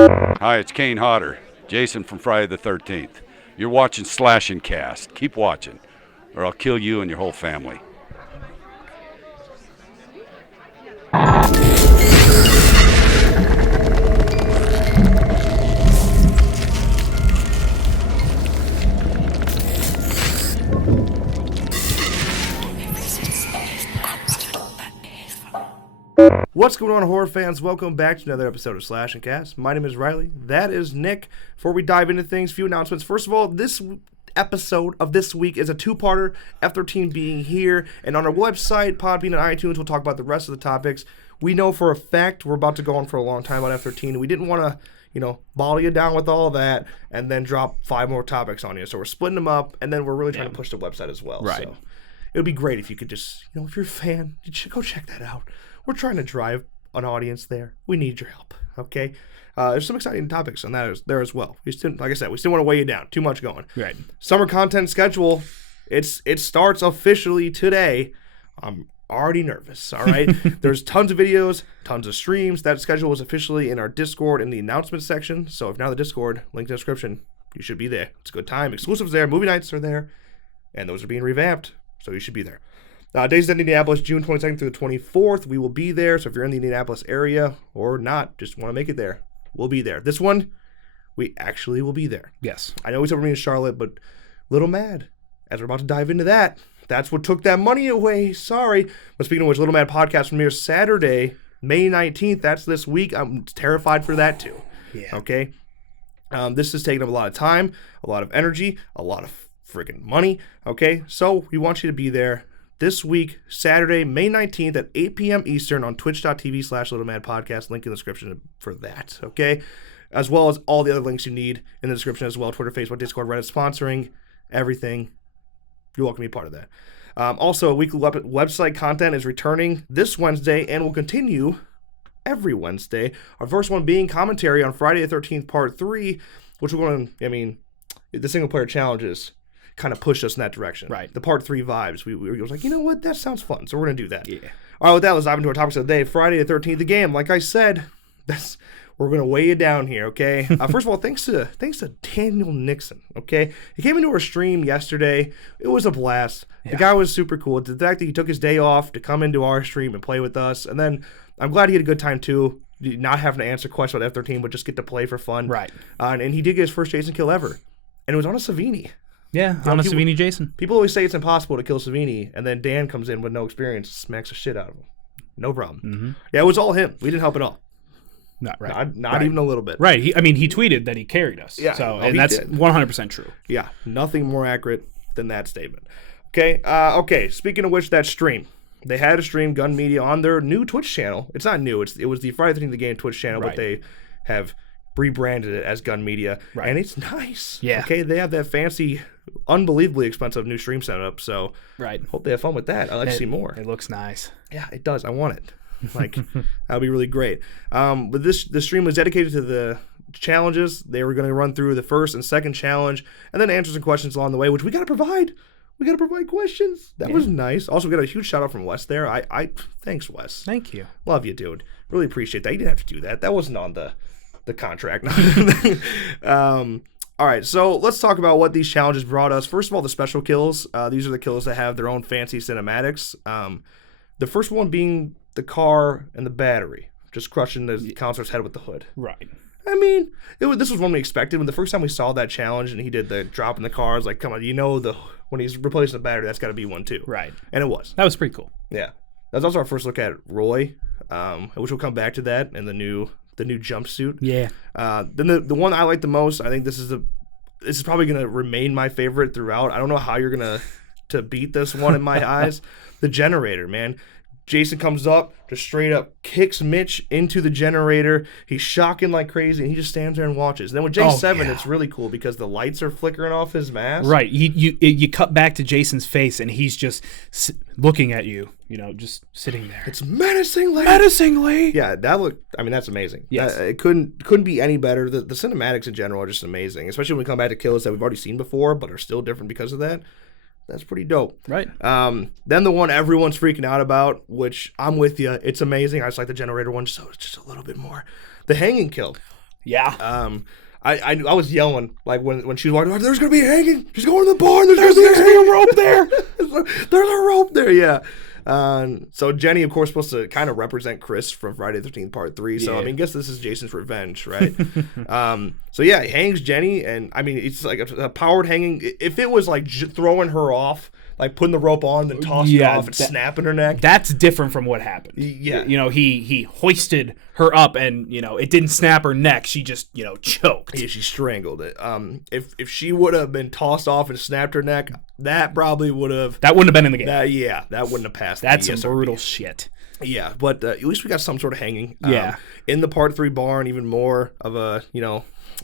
Hi, it's Kane Hodder, Jason from Friday the 13th. You're watching Slash and Cast. Keep watching, or I'll kill you and your whole family. What's going on, horror fans? Welcome back to another episode of Slash and Cast. My name is Riley. That is Nick. Before we dive into things, a few announcements. First of all, this episode of this week is a two-parter, F13 being here, and on our website, Podbean, and iTunes, we'll talk about the rest of the topics. We know for a fact we're about to go on for a long time on F13, and we didn't want to, bottle you down with all of that and then drop 5 more topics on you. So we're splitting them up, and then we're really trying to push the website as well. Right. So it would be great if you could just, if you're a fan, go check that out. We're trying to drive an audience there. We need your help, okay? There's some exciting topics on that there as well. Like I said, we still want to weigh you down. Too much going. Right. Summer content schedule, it starts officially today. I'm already nervous, all right? There's tons of videos, tons of streams. That schedule is officially in our Discord in the announcement section. So if you're not in the Discord, link in the description, you should be there. It's a good time. Exclusives there. Movie nights are there. And those are being revamped, so you should be there. Days in Indianapolis, June 22nd through the 24th. We will be there. So if you're in the Indianapolis area or not, just want to make it there, we'll be there. This one, we actually will be there. Yes. I know we said we're in Charlotte, but a little mad as we're about to dive into that. That's what took that money away. Sorry. But speaking of which, Little Mad Podcast premieres Saturday, May 19th. That's this week. I'm terrified for that too. Yeah. Okay. This is taking up a lot of time, a lot of energy, a lot of freaking money. Okay. So we want you to be there. This week, Saturday, May 19th at 8 p.m. Eastern on twitch.tv/LittleMadPodcast. Link in the description for that, okay? As well as all the other links you need in the description as well. Twitter, Facebook, Discord, Reddit, sponsoring, everything. You're welcome to be part of that. Also, weekly website content is returning this Wednesday and will continue every Wednesday. Our first one being commentary on Friday the 13th, Part 3, which we're going to, the single-player challenges kind of pushed us in that direction. Right. The Part 3 vibes. We were like, you know what? That sounds fun. So we're going to do that. Yeah. All right, with that, let's dive into our topics of the day. Friday the 13th, the game. Like I said, we're going to weigh you down here, okay? First of all, thanks to Daniel Nixon, okay? He came into our stream yesterday. It was a blast. Yeah. The guy was super cool. The fact that he took his day off to come into our stream and play with us. And then I'm glad he had a good time, too. Not having to answer questions about F13, but just get to play for fun. Right. And he did get his first Jason kill ever. And it was on a Savini. Yeah, on a Savini Jason. People always say it's impossible to kill Savini, and then Dan comes in with no experience, smacks the shit out of him. No problem. Mm-hmm. Yeah, it was all him. We didn't help at all. Not even a little bit. Right. He tweeted that he carried us. Yeah. So, and that's 100% true. Yeah. Nothing more accurate than that statement. Okay. Okay. Speaking of which, that stream. They had a stream, Gun Media, on their new Twitch channel. It's not new. It was the Friday the 13th the Game Twitch channel, but they have rebranded it as Gun Media. Right. And it's nice. Yeah. Okay. They have that fancy, unbelievably expensive new stream setup. So right. Hope they have fun with that. I'd like to see more. It looks nice. Yeah, it does. I want it. Like, that'd be really great. But the stream was dedicated to the challenges. They were going to run through the first and second challenge and then answer some questions along the way, which we got to provide. We got to provide questions. That was nice. Also, we got a huge shout out from Wes there. Thanks, Wes. Thank you. Love you, dude. Really appreciate that. You didn't have to do that. That wasn't on the contract. All right, so let's talk about what these challenges brought us. First of all, the special kills. These are the kills that have their own fancy cinematics. The first one being the car and the battery, just crushing the counselor's head with the hood. Right. This was one we expected. When the first time we saw that challenge and he did the drop in the car, I was like, come on, when he's replacing the battery, that's got to be one too. Right. And it was. That was pretty cool. Yeah. That was also our first look at Roy, which we'll come back to that in the new jumpsuit. Yeah. Then the one I like the most, I think this is probably going to remain my favorite throughout. I don't know how you're going to beat this one in my eyes. The generator, man. Jason comes up, just straight up kicks Mitch into the generator. He's shocking like crazy, and he just stands there and watches. And then with J7, it's really cool because the lights are flickering off his mask. Right. You cut back to Jason's face, and he's just looking at you, just sitting there. It's menacingly. Yeah, that's amazing. Yes. It couldn't be any better. The cinematics in general are just amazing, especially when we come back to kills that we've already seen before, but are still different because of that. That's pretty dope. Right. Then the one everyone's freaking out about, which I'm with you. It's amazing. I just like the generator one just a little bit more. The hanging kill. Yeah. I was yelling like when she was walking. There's gonna be a hanging. She's going to the barn. There's gonna be a rope there. There's a rope there. Yeah. So Jenny, of course, supposed to kind of represent Chris from Friday the 13th Part 3. So I mean, I guess this is Jason's revenge, right? So yeah, he hangs Jenny, and I mean, it's like a powered hanging. If it was like throwing her off, like putting the rope on, then tossing her off and snapping her neck. That's different from what happened. Yeah. He hoisted her up, and it didn't snap her neck. She just choked. Yeah, she strangled it. If she would have been tossed off and snapped her neck, that probably would have. That wouldn't have been in the game. That wouldn't have passed. That's some brutal shit. Yeah, but at least we got some sort of hanging. Yeah. In the Part 3 barn, even more of a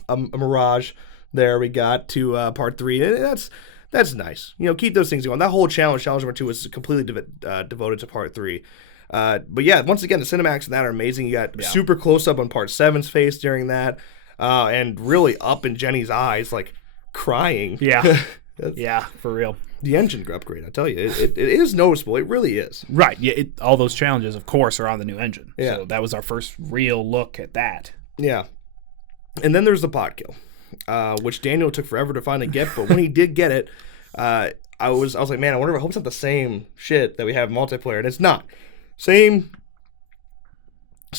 mirage. There we got to Part 3, and that's nice. Keep those things going. That whole challenge number 2, was completely devoted to Part 3. But yeah, once again, the cinematics in that are amazing. You got super close up on Part 7's face during that, and really up in Jenny's eyes, like crying. Yeah, yeah, for real. The engine upgrade, I tell you, it is noticeable. It really is. Right. Yeah. All those challenges, of course, are on the new engine. Yeah. So that was our first real look at that. Yeah. And then there's the pod kill, which Daniel took forever to finally get, but when he did get it, I was like, man, I hope it's not the same shit that we have in multiplayer, and it's not. Same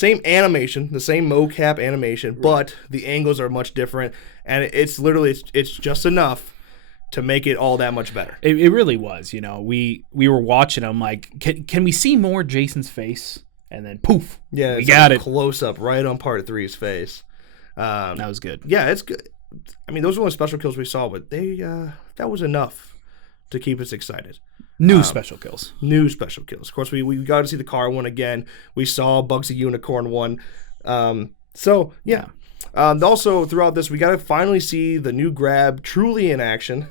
animation, the same mocap animation, but the angles are much different, and it's literally it's just enough to make it all that much better. It really was. We were watching. I'm like, can we see more Jason's face? And then poof, yeah, we got it. Close up right on Part 3's face. That was good. Yeah, it's good. I mean, those were the special kills we saw, but that was enough to keep us excited. New special kills. New special kills. Of course, we got to see the car one again. We saw Bugsy Unicorn one. So, yeah. Also, throughout this, we got to finally see the new grab truly in action.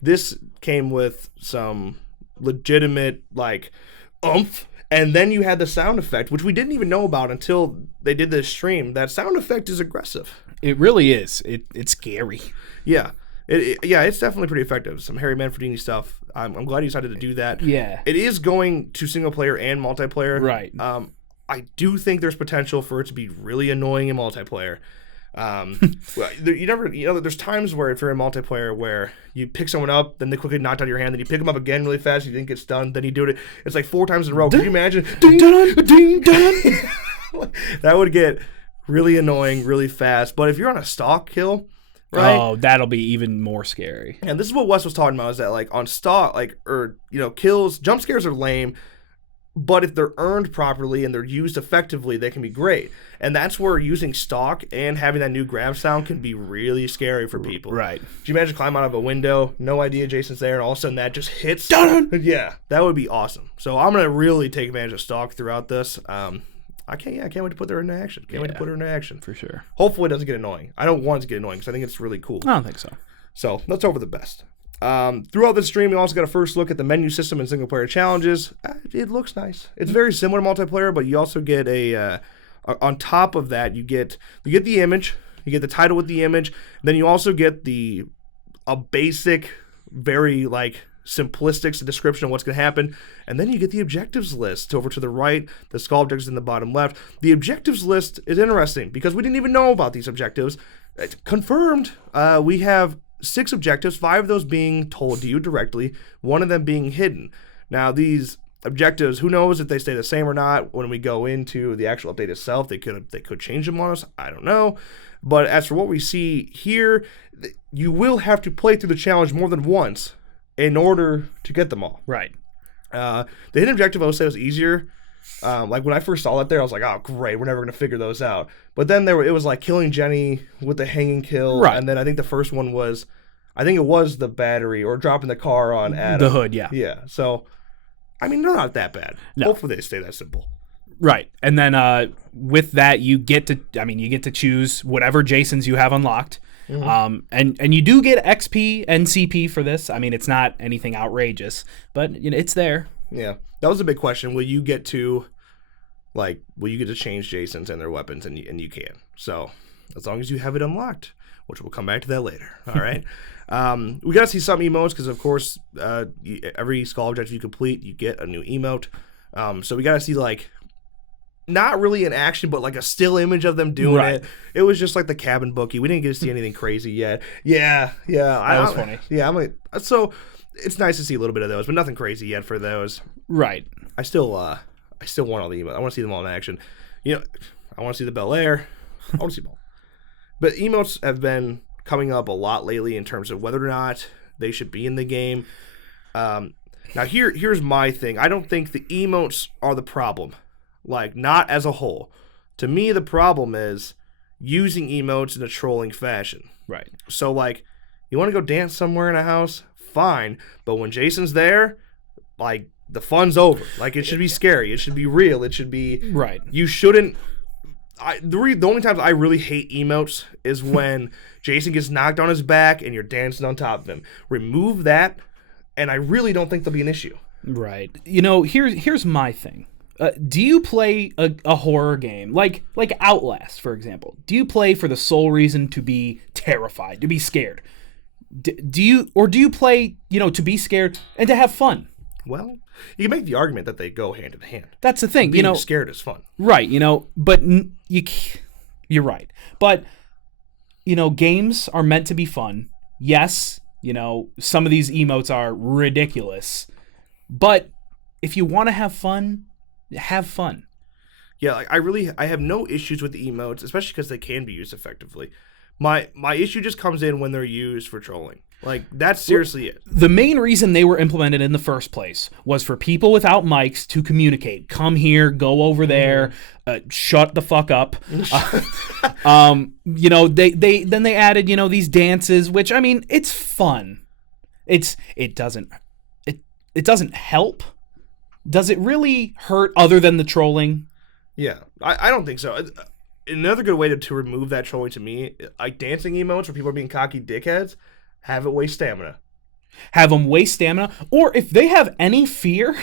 This came with some legitimate, oomph. And then you had the sound effect, which we didn't even know about until they did this stream. That sound effect is aggressive. It really is. It's scary. Yeah. It's definitely pretty effective. Some Harry Manfredini stuff. I'm glad you decided to do that. Yeah. It is going to single player and multiplayer. Right. I do think there's potential for it to be really annoying in multiplayer. There's times where if you're in multiplayer where you pick someone up, then they quickly knock out of your hand, then you pick them up again really fast, you think it's done, then you do it. It's like 4 times in a row. Can you imagine? That would get really annoying really fast. But if you're on a stalk kill, right? Oh, that'll be even more scary. And this is what Wes was talking about, is that on stalk, kills, jump scares are lame, but if they're earned properly and they're used effectively, they can be great. And that's where using stalk and having that new grab sound can be really scary for people. Right. Can you imagine climbing out of a window, no idea Jason's there, and all of a sudden that just hits? Dun! Yeah, that would be awesome. So I'm going to really take advantage of stalk throughout this. I can't wait to put her into action. Can't wait to put her into action. For sure. Hopefully it doesn't get annoying. I don't want it to get annoying because I think it's really cool. I don't think so. So let's hope for the best. Throughout the stream, we also got a first look at the menu system and single player challenges. It looks nice. It's very similar to multiplayer, but you also get on top of that, you get the image, you get the title with the image, then you also get a basic, very simplistic description of what's going to happen, and then you get the objectives list over to the right, the skull objectives in the bottom left. The objectives list is interesting because we didn't even know about these objectives. It's confirmed. We have 6 objectives, 5 of those being told to you directly, 1 of them being hidden. Now, these objectives, who knows if they stay the same or not when we go into the actual update itself. They could change them on us. I don't know. But as for what we see here, you will have to play through the challenge more than once in order to get them all. Right. The hidden objective, I would say, was easier. When I first saw that there, I was like, oh, great, we're never going to figure those out. But then it was killing Jenny with the hanging kill. Right. And then I think the first one was, the battery or dropping the car on Adam. The hood, yeah. Yeah. So, they're not that bad. No. Hopefully they stay that simple. Right. And then with that, you get to choose whatever Jasons you have unlocked. Mm-hmm. And you do get XP and CP for this. It's not anything outrageous, but it's there. Yeah. That was a big question. Will you get to change Jasons and their weapons? And you can. So as long as you have it unlocked, which we'll come back to that later. All right. We got to see some emotes because, of course, every skull objective you complete, you get a new emote. So we got to see not really an action, but like a still image of them doing Right. it. It was just like the cabin bookie. We didn't get to see anything crazy yet. Yeah. That was funny. Yeah, so it's nice to see a little bit of those, but nothing crazy yet for those. Right. I still want all the emotes. I want to see them all in action. You know, I want to see the Bel Air. I want to see them all. But emotes have been coming up a lot lately in terms of whether or not they should be in the game. Now here's my thing. I don't think the emotes are the problem. Like, not as a whole. To me, the problem is using emotes in a trolling fashion. Right. So, like, you want to go dance somewhere in a house? Fine. But when Jason's there, like, the fun's over. Like, it should be scary. It should be real. It should be... Right. You shouldn't... The only times I really hate emotes is when Jason gets knocked on his back and you're dancing on top of him. Remove that, and I really don't think there'll be an issue. Right. You know, here's my thing. Do you play a horror game like Outlast, for example? Do you play for the sole reason to be terrified, to be scared? Do you play, to be scared and to have fun? Well, you can make the argument that they go hand in hand. That's the thing. Being scared is fun. Right. But you're right. But games are meant to be fun. Yes. Some of these emotes are ridiculous, but if you want to have fun. Have fun. Yeah, like I have no issues with the emotes, especially because they can be used effectively. My issue just comes in when they're used for trolling. Like, that's seriously it. The main reason they were implemented in the first place was for people without mics to communicate. Come here, go over there, shut the fuck up. They added, these dances, which, I mean, it's fun. It doesn't help. Does it really hurt other than the trolling? Yeah, I don't think so. Another good way to remove that trolling to me, like dancing emotes where people are being cocky dickheads, have it waste stamina. Have them waste stamina. Or if they have any fear,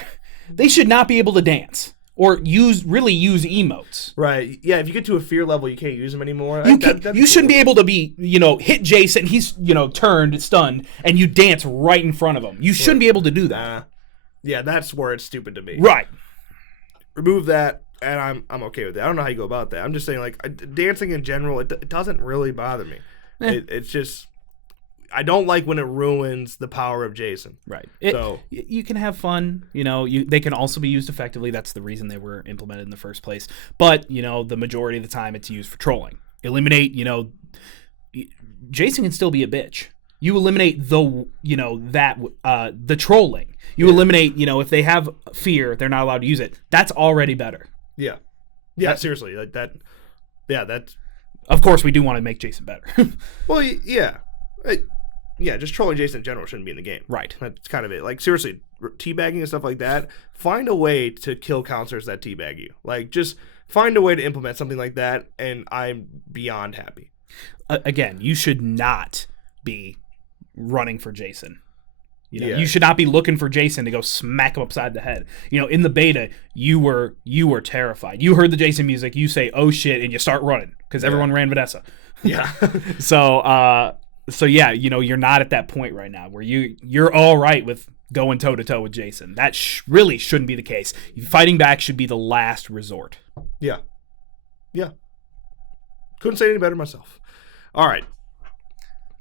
they should not be able to dance. Or use emotes. Right. Yeah, if you get to a fear level, you can't use them anymore. You shouldn't be able to be, hit Jason, he's, turned, stunned, and you dance right in front of him. You shouldn't be able to do that. Yeah, that's where it's stupid to me. Right. Remove that, and I'm okay with that. I don't know how you go about that. I'm just saying, like, dancing in general, it doesn't really bother me. It's just, I don't like when it ruins the power of Jason. Right. So you can have fun. They can also be used effectively. That's the reason they were implemented in the first place. But the majority of the time, it's used for trolling. Eliminate. Jason can still be a bitch. You eliminate the trolling. You eliminate, if they have fear, they're not allowed to use it. That's already better. Yeah. Yeah, seriously. Like that. Yeah, that's. Of course, we do want to make Jason better. Well, yeah. Just trolling Jason in general shouldn't be in the game. Right. That's kind of it. Like, seriously, teabagging and stuff like that, find a way to kill counselors that teabag you. Like, just find a way to implement something like that, and I'm beyond happy. Again, you should not be running for Jason. You should not be looking for Jason to go smack him upside the head. In the beta, you were terrified. You heard the Jason music, you say, "Oh shit," and you start running because everyone ran Vanessa. Yeah. So yeah, you're not at that point right now where you're all right with going toe to toe with Jason. That really shouldn't be the case. Fighting back should be the last resort. Yeah. Couldn't say any better myself. All right.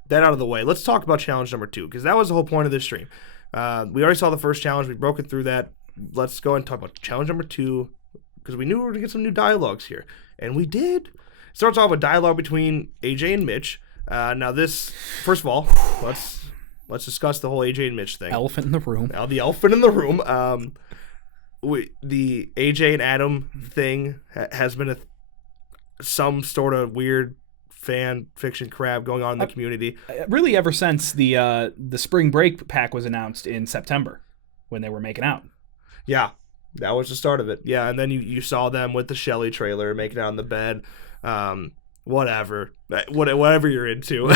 That out of the way, let's talk about challenge number 2, because that was the whole point of this stream. We already saw the first challenge. We broke it through that. Let's go and talk about challenge number 2, because we knew we were going to get some new dialogues here. And we did. It starts off with dialogue between AJ and Mitch. Now this, first of all, let's discuss the whole AJ and Mitch thing. Elephant in the room. Now the elephant in the room. The AJ and Adam thing has been some sort of weird fan fiction crap going on in the community. Really, ever since the spring break pack was announced in September, when they were making out. Yeah, that was the start of it. Yeah, and then you saw them with the Shelly trailer making out on the bed. Whatever you're into.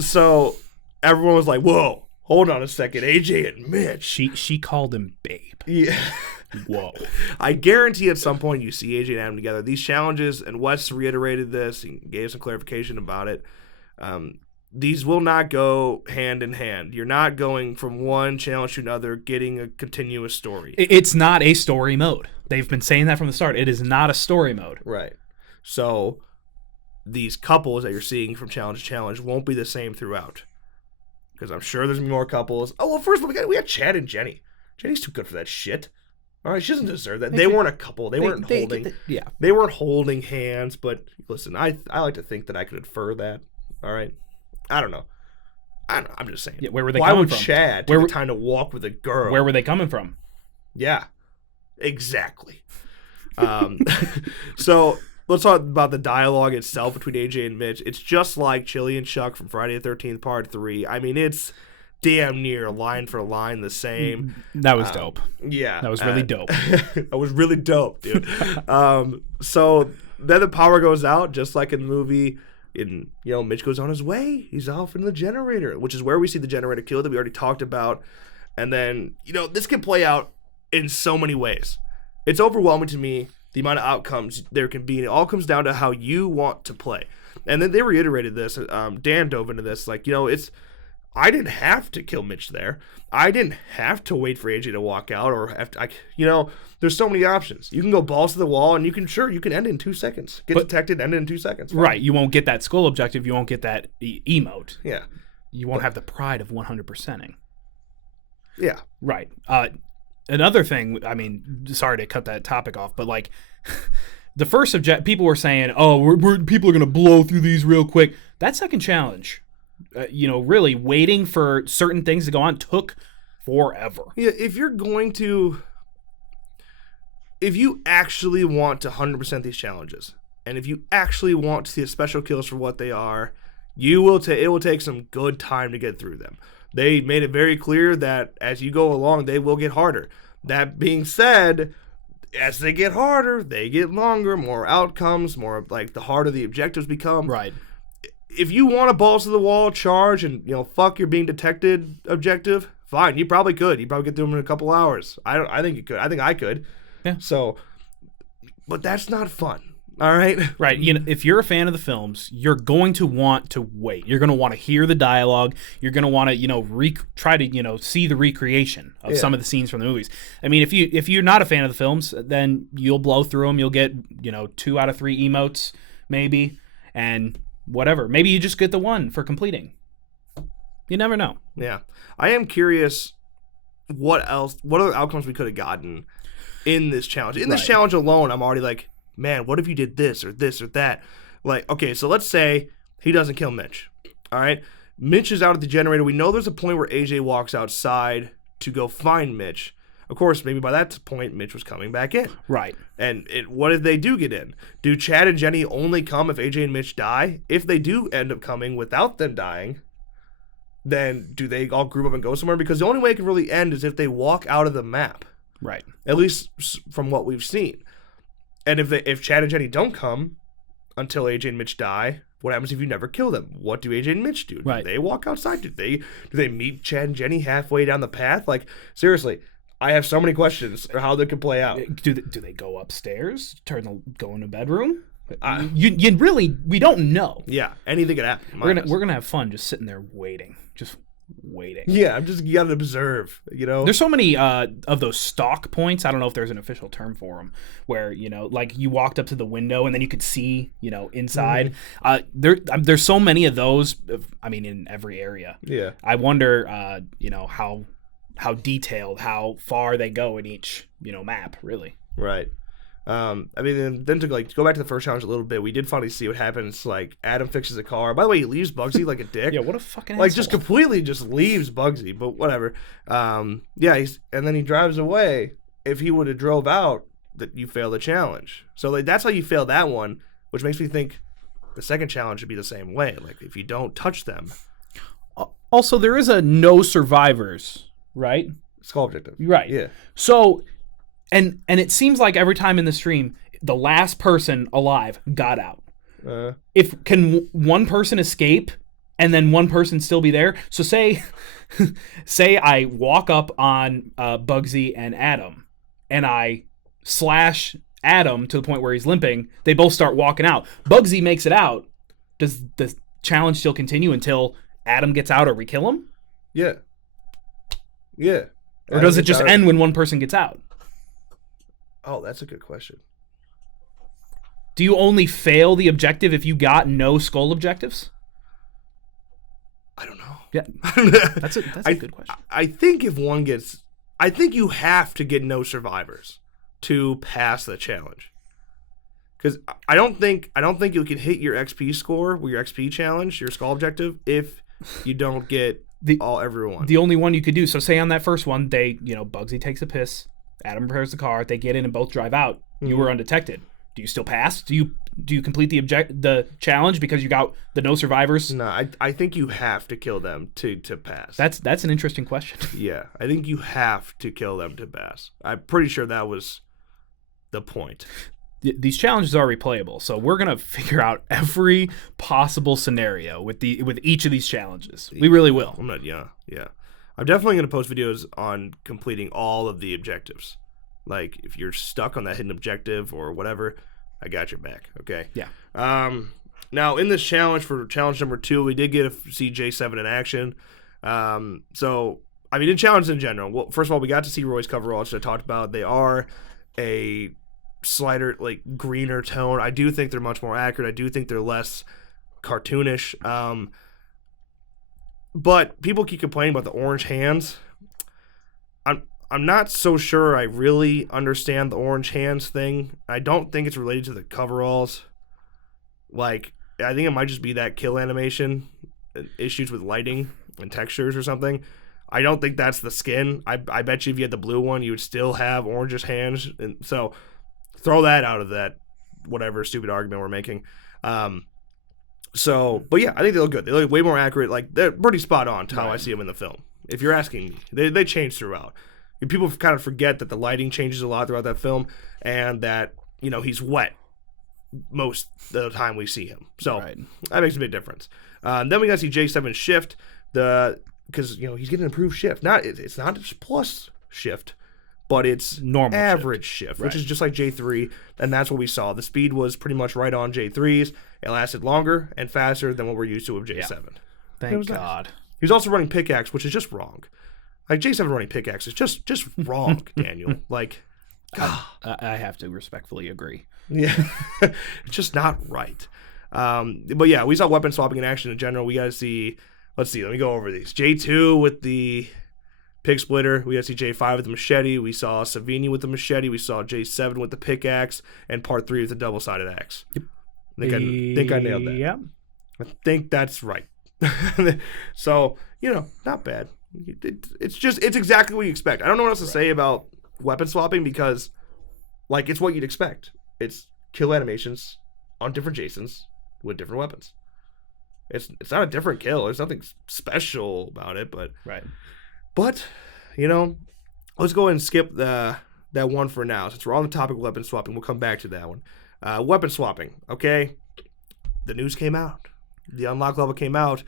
So everyone was like, "Whoa, hold on a second, AJ and Mitch." She called him babe. Yeah. Whoa. I guarantee at some point you see AJ and Adam together. These challenges, and Wes reiterated this and gave some clarification about it. these will not go hand in hand. You're not going from one challenge to another, getting a continuous story. It's not a story mode. They've been saying that from the start. It is not a story mode. Right. So these couples that you're seeing from challenge to challenge won't be the same throughout. Because I'm sure there's gonna be more couples. Oh, well, first of all, we got Chad and Jenny. Jenny's too good for that shit. All right, she doesn't deserve that. They weren't a couple. They weren't holding. They weren't holding hands. But listen, I like to think that I could infer that. All right, I don't know. I'm just saying. Yeah, where were they Why coming would from? Chad take the time to walk with a girl? Where were they coming from? Yeah, exactly. So let's talk about the dialogue itself between AJ and Mitch. It's just like Chili and Chuck from Friday the 13th Part 3. I mean, it's damn near line for line the same. That was dope. Yeah. That was really dope. That was really dope, dude. So then the power goes out, just like in the movie. Mitch goes on his way. He's off in the generator, which is where we see the generator kill that we already talked about. And then, this can play out in so many ways. It's overwhelming to me, the amount of outcomes there can be. And it all comes down to how you want to play. And then they reiterated this. Dan dove into this. I didn't have to kill Mitch there. I didn't have to wait for AJ to walk out, or there's so many options. You can go balls to the wall, and you can end it in 2 seconds. Get detected, end it in 2 seconds. Fine. Right. You won't get that skull objective. You won't get that emote. Yeah. You won't have the pride of 100%ing. Yeah. Right. Another thing, I mean, sorry to cut that topic off, but the first people were saying, oh, people are going to blow through these real quick. That second challenge, really waiting for certain things to go on took forever. Yeah, if you actually want to 100% these challenges, and if you actually want to see the special kills for what they are, it will take some good time to get through them. They made it very clear that as you go along, they will get harder. That being said, as they get harder, they get longer, more outcomes, more the harder the objectives become. Right. If you want a balls to the wall charge and fuck your being detected objective, fine. You probably could. You probably get through them in a couple hours. I think you could. I think I could. Yeah. So, but that's not fun. All right. Right. If you're a fan of the films, you're going to want to wait. You're going to want to hear the dialogue. You're going to want to try to see the recreation of some of the scenes from the movies. I mean, if you're not a fan of the films, then you'll blow through them. You'll get 2 out of 3 emotes maybe, and whatever. Maybe you just get the one for completing. You never know. Yeah. I am curious what other outcomes we could have gotten in this challenge. In this challenge alone, I'm already like, man, what if you did this or that? Okay, so let's say he doesn't kill Mitch. All right? Mitch is out at the generator. We know there's a point where AJ walks outside to go find Mitch. Of course, maybe by that point, Mitch was coming back in. Right. And what did they do get in? Do Chad and Jenny only come if AJ and Mitch die? If they do end up coming without them dying, then do they all group up and go somewhere? Because the only way it can really end is if they walk out of the map. Right. At least from what we've seen. And if Chad and Jenny don't come until AJ and Mitch die, what happens if you never kill them? What do AJ and Mitch do? Right. Do they walk outside? Do they meet Chad and Jenny halfway down the path? Seriously, I have so many questions for how they could play out. Do they go upstairs? Go in a bedroom? We don't know. Yeah, anything could happen. We're gonna have fun just sitting there waiting. Yeah, you gotta observe, There's so many of those stock points. I don't know if there's an official term for them, where you walked up to the window and then you could see inside. Mm-hmm. There's so many of those. I mean, in every area. Yeah. I wonder, how detailed, how far they go in each map, really. Right. Then to go back to the first challenge a little bit, we did finally see what happens. Adam fixes a car. By the way, he leaves Bugsy like a dick. Yeah, what a fucking asshole. Just completely just leaves Bugsy, but whatever. And then he drives away. If he would have drove out, that you fail the challenge. So that's how you fail that one, which makes me think the second challenge should be the same way. If you don't touch them. Also, there is a no survivors, right? Skull objective. Right. Yeah. So... And it seems like every time in the stream, the last person alive got out. Can one person escape and then one person still be there? So say I walk up on Bugsy and Adam, and I slash Adam to the point where he's limping. They both start walking out. Bugsy makes it out. Does challenge still continue until Adam gets out or we kill him? Yeah. Yeah. Or does it just end when one person gets out? Oh, that's a good question. Do you only fail the objective if you got no skull objectives? I don't know. Yeah. That's a good question. I think if one gets... I think you have to get no survivors to pass the challenge. Because I don't think you can hit your XP score with your XP challenge, your skull objective, if you don't get everyone. The only one you could do, so say on that first one, Bugsy takes a piss, Adam repairs the car, they get in and both drive out. You were undetected. Do you still pass? Do you complete the challenge because you got the no survivors? No, I think you have to kill them to pass. That's an interesting question. Yeah, I think you have to kill them to pass. I'm pretty sure that was the point. These challenges are replayable, so we're gonna figure out every possible scenario with each of these challenges. We really will. Yeah. I'm definitely gonna post videos on completing all of the objectives. Like if you're stuck on that hidden objective or whatever, I got your back. Okay. Yeah. Now in this challenge for challenge number 2, we did get to see J7 in action. So I mean, in challenges in general, well, first of all, we got to see Roy's coveralls, which I talked about. They are a slighter, like greener tone. I do think they're much more accurate. I do think they're less cartoonish. But people keep complaining about the orange hands. I'm not so sure I really understand the orange hands thing. I don't think it's related to the coveralls. Like, I think it might just be that kill animation, issues with lighting and textures or something. I don't think that's the skin. I bet you if you had the blue one, you would still have orangish hands. And so throw that out of that whatever stupid argument we're making. But yeah, I think they look good. They look way more accurate. Like, they're pretty spot on to how I see them in the film. If you're asking me, they change throughout. People kind of forget that the lighting changes a lot throughout that film, and that he's wet most of the time we see him. So that makes a big difference. Then we got to see J7 shift because he's getting an improved shift. It's not just plus shift, but it's normal average shift, which is just like J3, and that's what we saw. The speed was pretty much right on J3's. It lasted longer and faster than what we're used to with J7. Yeah. Thank God. Nice. He was also running pickaxe, which is just wrong. Like, J7 running pickaxe is just wrong, Daniel. Like, God. I have to respectfully agree. Yeah. It's just not right. But yeah, we saw weapon swapping in action in general. We got to see, let me go over these. J2 with the pig splitter. We got to see J5 with the machete. We saw Savini with the machete. We saw J7 with the pickaxe. And part 3 with the double-sided axe. Yep. I think I nailed that. Yeah. I think that's right. So, not bad. It's exactly what you expect. I don't know what else to say about weapon swapping because, like, it's what you'd expect. It's kill animations on different Jasons with different weapons. It's not a different kill. There's nothing special about it, but let's go ahead and skip that one for now. Since we're on the topic of weapon swapping, we'll come back to that one. Weapon swapping, okay? The news came out. The unlock level came out.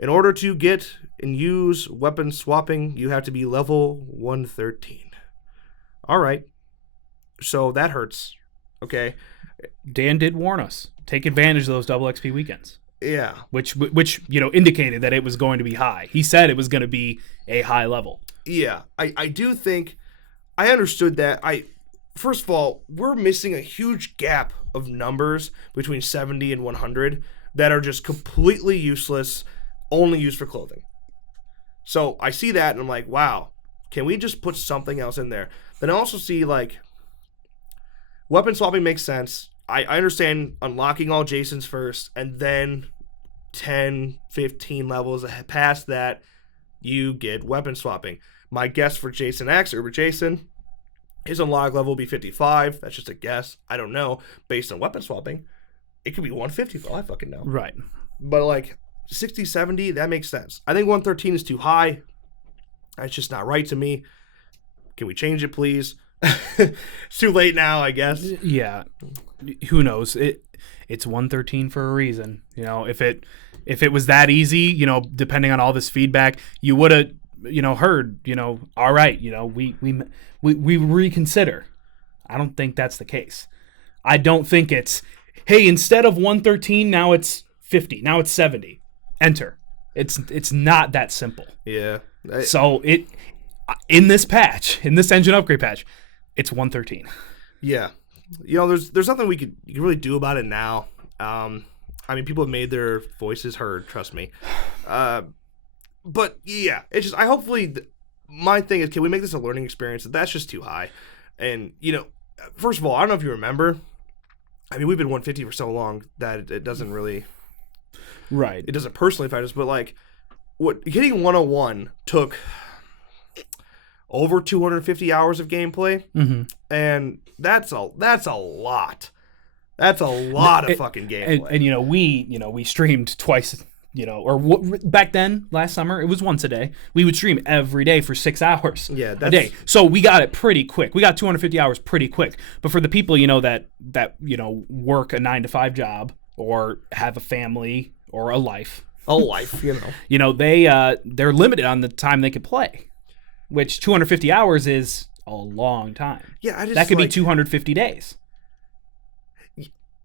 In order to get and use weapon swapping, you have to be level 113. All right. So that hurts. Okay. Dan did warn us. Take advantage of those double XP weekends. Yeah. Which indicated that it was going to be high. He said it was going to be a high level. Yeah. I do think I understood that. First of all, we're missing a huge gap of numbers between 70 and 100 that are just completely useless, only used for clothing. So I see that and I'm like, wow, can we just put something else in there? Then I also see, like, weapon swapping makes sense. I understand unlocking all Jasons first and then 10, 15 levels past that, you get weapon swapping. My guess for Jason X, Uber Jason, his unlock level will be 55. That's just a guess. I don't know. Based on weapon swapping, it could be 150 for all I fucking know. Right. But, like, 60, 70, that makes sense. I think 113 is too high. That's just not right to me. Can we change it, please? It's too late now, I guess. Yeah. Who knows? It's 113 for a reason. If it was that easy, depending on all this feedback, you would have, heard, all right, we reconsider. I don't think that's the case. I don't think it's, hey, instead of 113, now it's 50. Now it's 70. Enter. It's not that simple. Yeah. So in this patch, in this engine upgrade patch, it's 113. Yeah. There's nothing you can really do about it now. I mean, people have made their voices heard, trust me. But yeah, it's just my thing is, can we make this a learning experience? That's just too high. And first of all, I don't know if you remember. I mean, we've been 150 for so long that it doesn't really. Right. It doesn't personally affect us, but like, hitting 101 took over 250 hours of gameplay, and that's a lot. That's a lot of fucking gameplay. And we streamed twice. Back then, last summer, it was once a day. We would stream every day for 6 hours a day. So we got it pretty quick. We got 250 hours pretty quick. But for the people, that work a 9-to-5 job or have a family or a life, they're limited on the time they can play, which 250 hours is a long time. Yeah, that could be 250 days.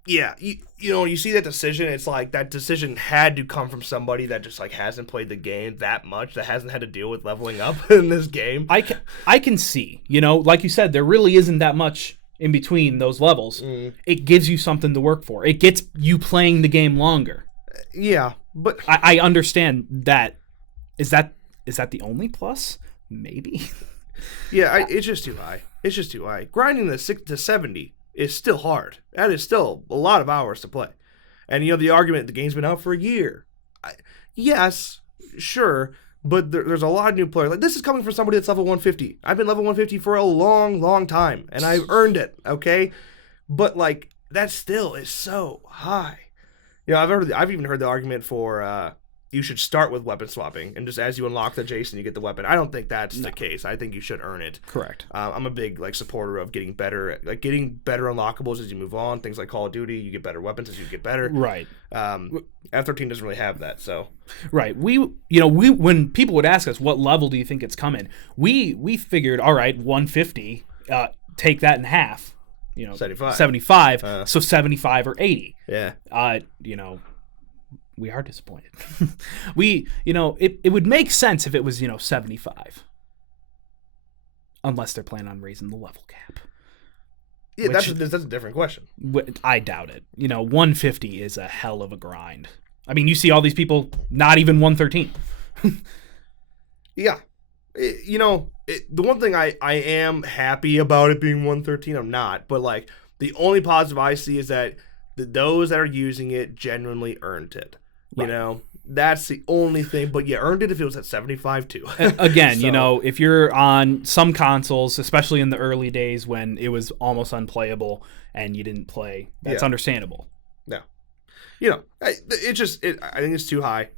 Yeah, you see that decision, it's like that decision had to come from somebody that just like hasn't played the game that much, that hasn't had to deal with leveling up in this game. I can see, like you said, there really isn't that much in between those levels. It gives you something to work for. It gets you playing the game longer. Yeah, but I understand that. Is that the only plus? Maybe. Yeah, it's just too high. It's just too high. Grinding the 6 to 70 is still hard. That is still a lot of hours to play. And the argument, the game's been out for a year. Yes, sure, but there's a lot of new players. Like, this is coming from somebody that's level 150. I've been level 150 for a long, long time, and I've earned it, okay? But, like, that still is so high. I've even heard the argument for you should start with weapon swapping, and just as you unlock the Jason, you get the weapon. I don't think that's the case. I think you should earn it. Correct. I'm a big supporter of getting better unlockables as you move on. Things like Call of Duty, you get better weapons as you get better. Right. F13 doesn't really have that, so. Right. We when people would ask us what level do you think it's coming, we figured, all right, 150, take that in half. 75. So 75 or 80. Yeah. We are disappointed. It would make sense if it was 75, unless they're planning on raising the level cap. Yeah, that's a different question. I doubt it. 150 is a hell of a grind. I mean, you see all these people not even 113. Yeah, the one thing I am happy about it being 113, I'm not, but like the only positive I see is that those that are using it genuinely earned it. Right. That's the only thing. But you earned it if it was at 75 too. Again, if you're on some consoles, especially in the early days when it was almost unplayable and you didn't play, that's understandable. No. I think it's too high.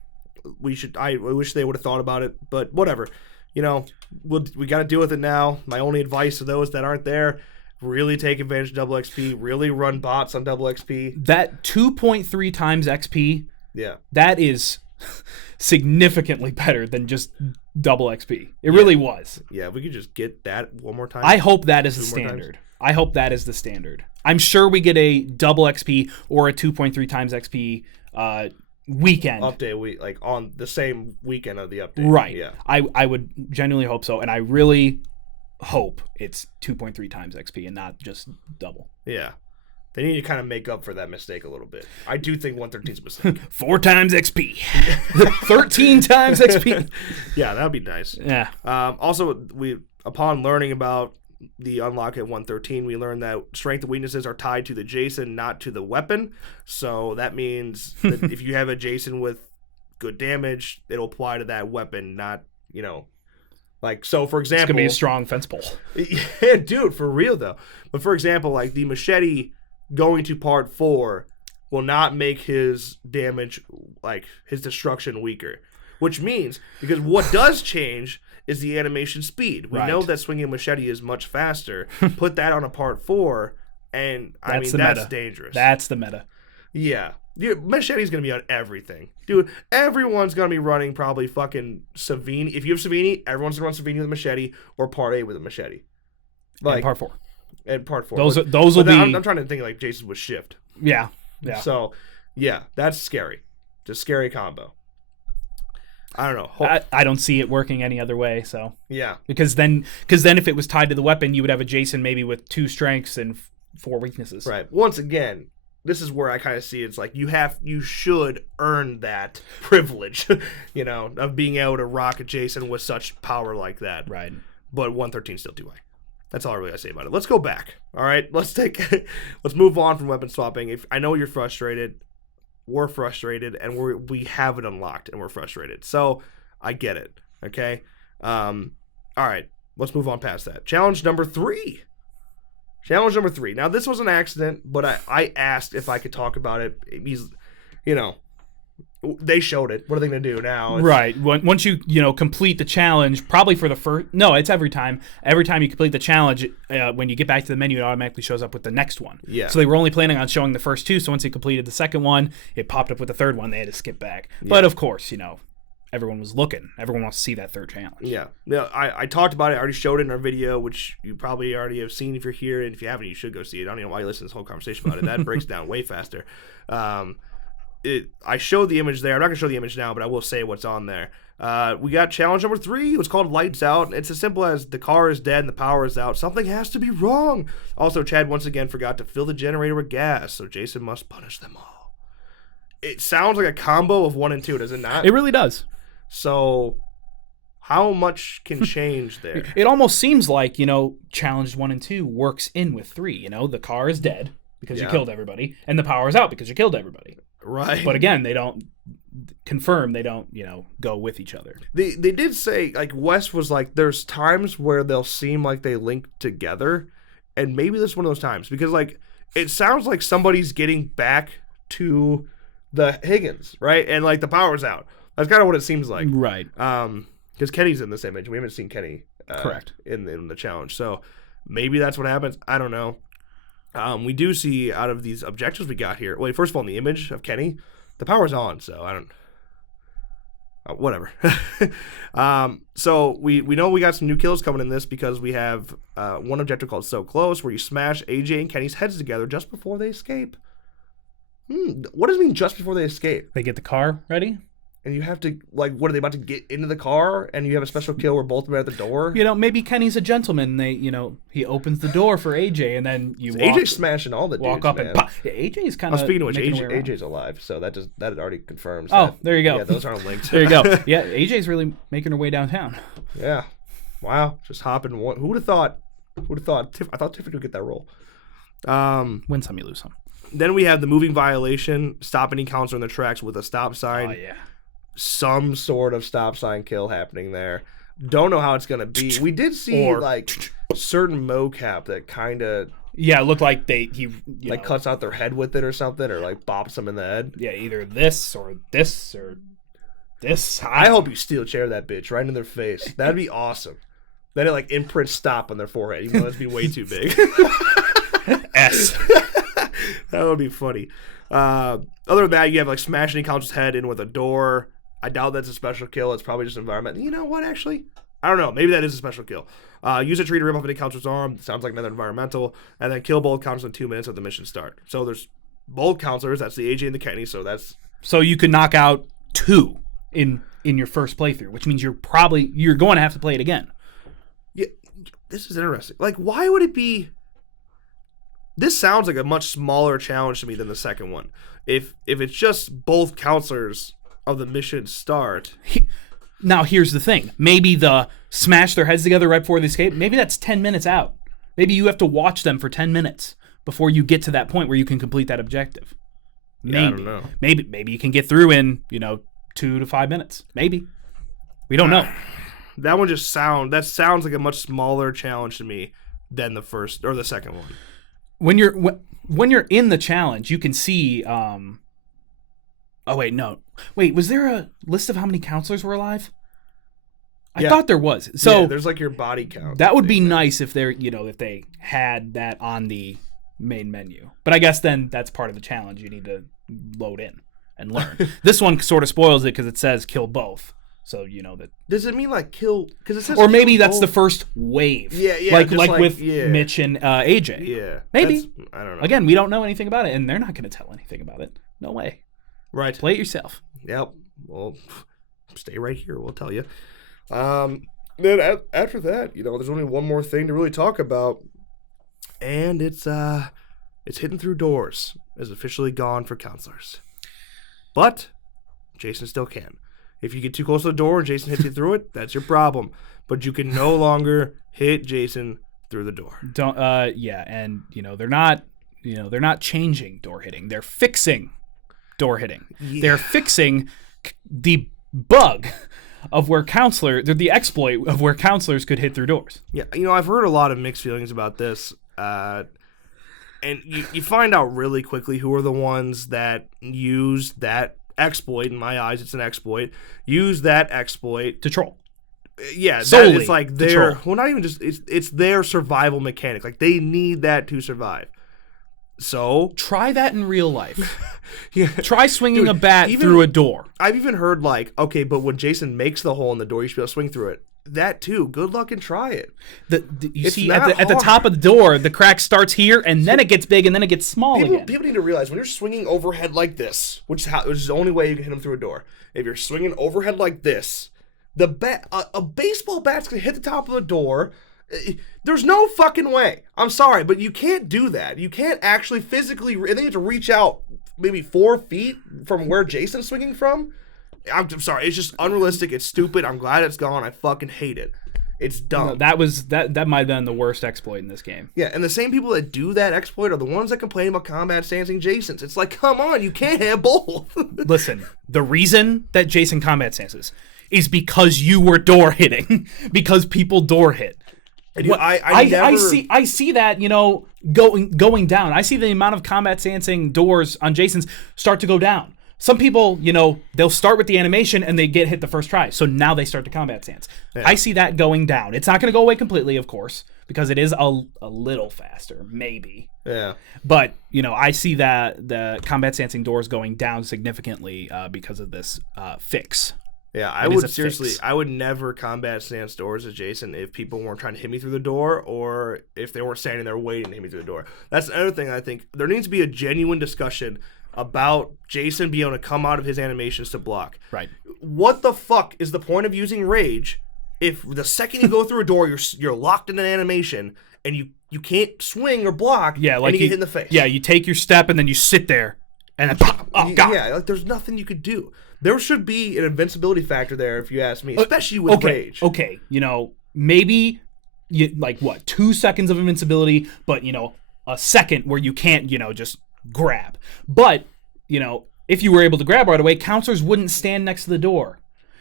I wish they would have thought about it, but whatever. We got to deal with it now. My only advice to those that aren't there, really take advantage of double XP, really run bots on double XP. That 2.3 times XP, yeah, that is significantly better than just double XP. It really was. Yeah, if we could just get that one more time. I hope that is the standard. I hope that is the standard. I'm sure we get a double XP or a 2.3 times XP weekend update like on the same weekend of the update. Right. Yeah. I would genuinely hope so, and I really hope it's 2.3 times XP and not just double. Yeah. They need to kind of make up for that mistake a little bit. I do think 113 is a mistake. 4 times XP. 13 times XP. Yeah, that would be nice. Yeah. Also, upon learning about the unlock at 113, we learned that strength and weaknesses are tied to the Jason, not to the weapon. So that means that if you have a Jason with good damage, it'll apply to that weapon, not, so for example... It's going to be a strong fence pole. Yeah, dude, for real though. But for example, like the machete going to part 4 will not make his damage, like his destruction, weaker. Which means, because what does change is the animation speed. We know that swinging a machete is much faster. Put that on a part 4, and that's dangerous. That's the meta. Yeah. Machete's going to be on everything. Dude, everyone's going to be running probably fucking Savini. If you have Savini, everyone's going to run Savini with a machete or part 8 with a machete. And part 4. And part 4. Those will be... I'm trying to think like Jason with shift. Yeah. Yeah. So, yeah, that's scary. Just scary combo. I don't know. I don't see it working any other way. So Yeah. because then if it was tied to the weapon, you would have a Jason maybe with 2 strengths and 4 weaknesses. Right. Once again, this is where I kind of see it's like you should earn that privilege, of being able to rock a Jason with such power like that. Right. But 113 still too high. That's all I really gotta say about it. Let's go back. All right. Let's move on from weapon swapping. If I know you're frustrated, we're frustrated, and we have it unlocked, and we're frustrated. So I get it. Okay. All right. Let's move on past that. Challenge number 3. Now, this was an accident, but I asked if I could talk about it. They showed it. What are they going to do now? Right. Once you complete the challenge, probably for the first... No, it's every time. Every time you complete the challenge, when you get back to the menu, it automatically shows up with the next one. Yeah. So they were only planning on showing the first 2, so once they completed the second one, it popped up with the third one. They had to skip back. Yeah. But, of course, everyone was looking. Everyone wants to see that third challenge. Yeah. I talked about it. I already showed it in our video, which you probably already have seen if you're here, and if you haven't, you should go see it. I don't know why you listen to this whole conversation about it. That breaks down way faster. I showed the image there. I'm not going to show the image now, but I will say what's on there. We got challenge number 3. It was called Lights Out. It's as simple as the car is dead and the power is out. Something has to be wrong. Also, Chad once again forgot to fill the generator with gas, so Jason must punish them all. It sounds like a combo of 1 and 2, does it not? It really does. So, how much can change there? It almost seems like, challenge 1 and 2 works in with 3. The car is dead because you killed everybody, and the power is out because you killed everybody. Right. But again, they don't confirm, they don't, go with each other. They did say, like, Wes was like, there's times where they'll seem like they link together, and maybe this is one of those times, because, like, it sounds like somebody's getting back to the Higgins, right? And, like, the power's out. That's kind of what it seems like. Right. Because Kenny's in this image. We haven't seen Kenny correct in the challenge. So maybe that's what happens. I don't know. We do see out of these objectives we got here. Wait, first of all, in the image of Kenny, the power's on. So I don't. Whatever. So we know we got some new kills coming in this because we have one objective called So Close, where you smash AJ and Kenny's heads together just before they escape. What does it mean just before they escape? They get the car ready? And you have to, like, what are they about to get into the car? And you have a special kill where both of them are at the door? Maybe Kenny's a gentleman. He opens the door for AJ, and then AJ's smashing all the dudes, walk up man. and pop. Yeah, AJ's kind of. Speaking of which, AJ's alive, so that already confirms. Oh, that, there you go. Yeah, those aren't linked. There you go. Yeah, AJ's really making her way downtown. Yeah. Wow. Just hopping. Who would have thought? I thought Tiffany would get that role. Win some, you lose some. Then we have the moving violation. Stop any counselor in the tracks with a stop sign. Oh yeah. Some sort of stop sign kill happening there. Don't know how it's going to be. We did see like certain mocap that kind of it looked like he cuts out their head with it or something, or like bops them in the head. Yeah, either this or this or this. I hope you steel chair that bitch right in their face. That'd be awesome. Then it like imprints stop on their forehead, even though that'd be way too big. S. That would be funny. Other than that, you have like smashing Counsel's head in with a door. I doubt that's a special kill. It's probably just environment. You know what, actually? I don't know. Maybe that is a special kill. Use a tree to rip off any Counselor's arm. Sounds like another environmental. And then kill both Counselors in 2 minutes of the mission start. So there's both Counselors. That's the AJ and the Kenny. So you could knock out 2 in your first playthrough, which means you're going to have to play it again. Yeah, this is interesting. Like, why would it be... This sounds like a much smaller challenge to me than the second one. If it's just both counselors of the mission start. Now, here's the thing. Maybe the smash their heads together right before they escape, maybe that's 10 minutes out. Maybe you have to watch them for 10 minutes before you get to that point where you can complete that objective. Maybe. Yeah, I don't know. Maybe you can get through in, 2 to 5 minutes. Maybe. We don't know. That sounds like a much smaller challenge to me than the first or the second one. When you're in the challenge, you can see. Was there a list of how many counselors were alive? I thought there was. So there's like your body count. That would be nice if if they had that on the main menu. But I guess then that's part of the challenge. You need to load in and learn. This one sort of spoils it because it says kill both. So you know that. Does it mean like kill? Because it says. Or maybe that's the first wave. Yeah. Like with Mitch and AJ. Yeah. Maybe. I don't know. Again, we don't know anything about it, and they're not going to tell anything about it. No way. Right. Play it yourself. Yep. Well, stay right here. We'll tell you. Then after that, there's only one more thing to really talk about, and it's hidden through doors is officially gone for counselors, but Jason still can. If you get too close to the door and Jason hits you through it, that's your problem. But you can no longer hit Jason through the door. And they're not changing door hitting. They're fixing door hitting. Yeah. They're fixing the bug of where the exploit of where counselors could hit through doors. Yeah, I've heard a lot of mixed feelings about this. And you find out really quickly who are the ones that use that exploit. In my eyes, it's an exploit. Use that exploit to troll. Yeah, solely it's like their not even just it's their survival mechanic. Like they need that to survive. So try that in real life. Yeah. Try swinging a bat through a door. I've even heard okay, but when Jason makes the hole in the door, you should be able to swing through it. That too. Good luck and try it. You see at the top of the door, the crack starts here, and then it gets big, and then it gets small again. People need to realize when you're swinging overhead like this, which is the only way you can hit them through a door. If you're swinging overhead like this, a baseball bat's gonna hit the top of the door. There's no fucking way. I'm sorry, but you can't do that. You can't actually physically. I think you have to reach out maybe 4 feet from where Jason's swinging from. I'm sorry. It's just unrealistic. It's stupid. I'm glad it's gone. I fucking hate it. It's dumb. No, that might have been the worst exploit in this game. Yeah, and the same people that do that exploit are the ones that complain about combat stancing Jasons. It's like, come on, you can't have both. Listen, the reason that Jason combat stances is because you were door hitting, because people door hit. I see that, going down. I see the amount of combat stancing doors on Jason's start to go down. Some people, they'll start with the animation and they get hit the first try. So now they start to combat stance. Yeah. I see that going down. It's not going to go away completely, of course, because it is a little faster, maybe. Yeah. But, I see that the combat stancing doors going down significantly because of this fix. Yeah, I would never combat stance doors as Jason if people weren't trying to hit me through the door or if they weren't standing there waiting to hit me through the door. That's another thing I think. There needs to be a genuine discussion about Jason being able to come out of his animations to block. Right. What the fuck is the point of using rage if the second you go through a door, you're locked in an animation and you can't swing or block and you get hit in the face? Yeah, you take your step and then you sit there and then pop. Oh, God. Yeah, there's nothing you could do. There should be an invincibility factor there, if you ask me, especially with rage. Okay, maybe 2 seconds of invincibility, but a second where you can't, just grab. But, if you were able to grab right away, counselors wouldn't stand next to the door.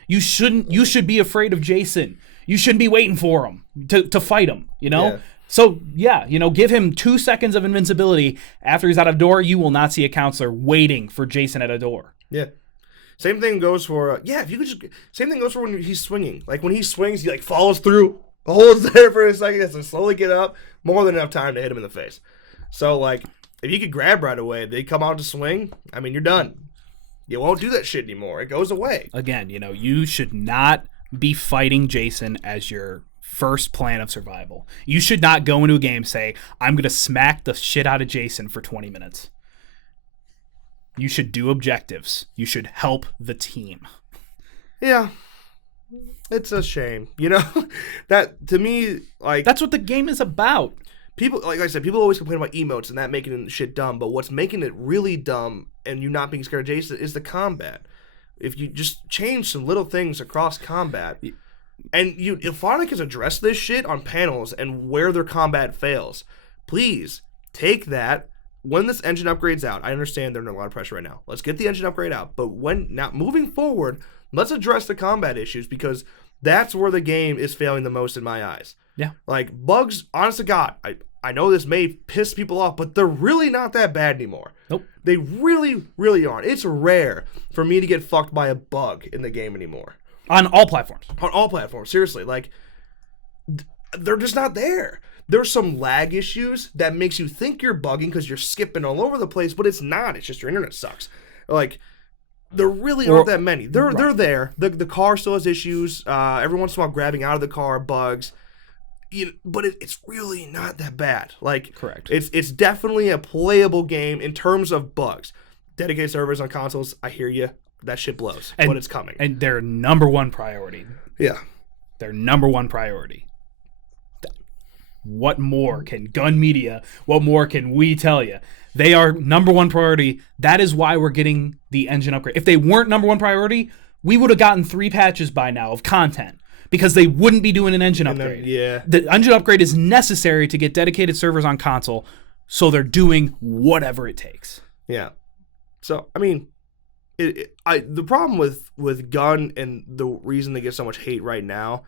You should be afraid of Jason. You shouldn't be waiting for him to fight him, Yeah. So, give him 2 seconds of invincibility after he's out of door. You will not see a counselor waiting for Jason at a door. Yeah. Same thing goes for, same thing goes for when he's swinging. Like, when he swings, he, follows through, holds there for a second, and slowly get up, more than enough time to hit him in the face. So, if you could grab right away, they come out to swing, you're done. You won't do that shit anymore. It goes away. Again, you should not be fighting Jason as your first plan of survival. You should not go into a game and say, I'm going to smack the shit out of Jason for 20 minutes. You should do objectives. You should help the team. Yeah. It's a shame. That, to me, that's what the game is about. People, like I said, people always complain about emotes and that making shit dumb, but what's making it really dumb and you not being scared of Jason is the combat. If you just change some little things across combat, and if Phonic has addressed this shit on panels and where their combat fails, please take that. When this engine upgrade's out, I understand they're under a lot of pressure right now. Let's get the engine upgrade out. But moving forward, let's address the combat issues because that's where the game is failing the most in my eyes. Yeah. Bugs, honest to God, I know this may piss people off, but they're really not that bad anymore. Nope. They really, really aren't. It's rare for me to get fucked by a bug in the game anymore. On all platforms. On all platforms, seriously. They're just not there. There's some lag issues that makes you think you're bugging because you're skipping all over the place, but it's not. It's just your internet sucks. There really aren't that many. They're there. The car still has issues. Every once in a while, grabbing out of the car bugs. But it's really not that bad. Correct. It's definitely a playable game in terms of bugs. Dedicated servers on consoles, I hear you. that shit blows And- when it's coming. And their number one priority. Yeah. Their number one priority. What more can gun media, what more can we tell you? They are number one priority. That is why we're getting the engine upgrade. If they weren't number one priority, we would have gotten 3 patches by now of content because they wouldn't be doing an engine upgrade. Yeah. The engine upgrade is necessary to get dedicated servers on console, so they're doing whatever it takes. Yeah. So, I mean, the problem with Gun and the reason they get so much hate right now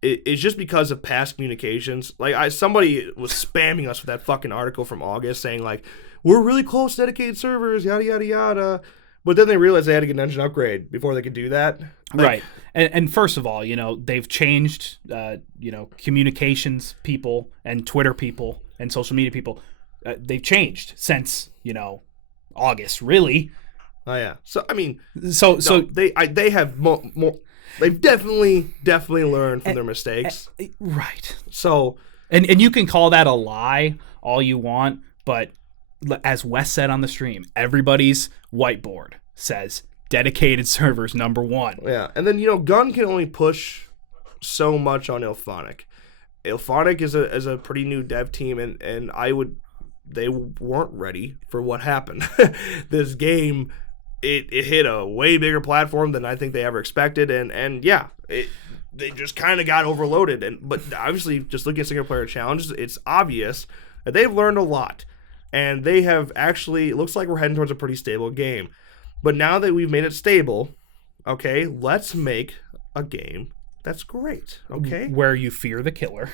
is just because of past communications. Like, somebody was spamming us with that fucking article from August saying, like, we're really close to dedicated servers, yada, yada, yada. But then they realized they had to get an engine upgrade before they could do that. Like, Right. And first of all, they've changed, communications people and Twitter people and social media people. They've changed since, August, really. Oh, yeah. So, I mean, So they have more. They've definitely learned from their mistakes. right. So, And you can call that a lie all you want, but as Wes said on the stream, everybody's whiteboard says dedicated servers number 1. yeah. And then, Gun can only push so much on Ilphonic. Ilphonic is a pretty new dev team, and they weren't ready for what happened. This game, it hit a way bigger platform than I think they ever expected, and yeah, they just kind of got overloaded. But obviously, just looking at single player challenges, it's obvious that they've learned a lot, and they have actually. It looks like we're heading towards a pretty stable game. But now that we've made it stable, okay, let's make a game that's great. Okay, Where you fear the killer.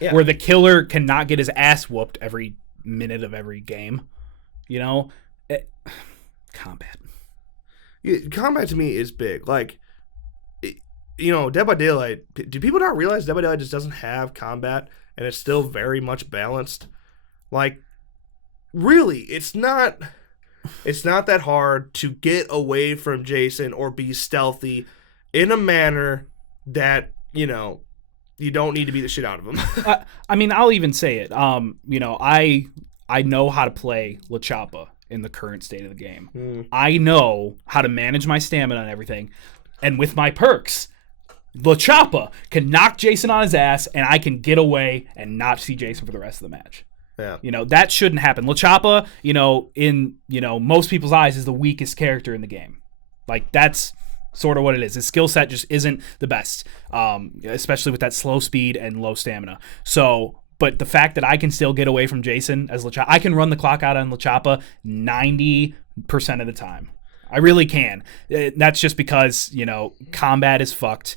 Yeah. Where the killer cannot get his ass whooped every minute of every game. Combat. Yeah, combat to me is big. Like, Dead by Daylight. Do people not realize Dead by Daylight just doesn't have combat and it's still very much balanced? Like, really, it's not that hard to get away from Jason or be stealthy in a manner that you don't need to beat the shit out of him. I mean, I'll even say it. I know how to play La Chapa in the current state of the game. I know how to manage my stamina and everything. And with my perks, La Chapa can knock Jason on his ass, and I can get away and not see Jason for the rest of the match. Yeah. That shouldn't happen. La Chapa, in most people's eyes, is the weakest character in the game. Like, that's sort of what it is. His skill set just isn't the best, especially with that slow speed and low stamina. So, but the fact that I can still get away from Jason as La Chapa, I can run the clock out on La Chapa 90% of the time. I really can. That's just because, combat is fucked.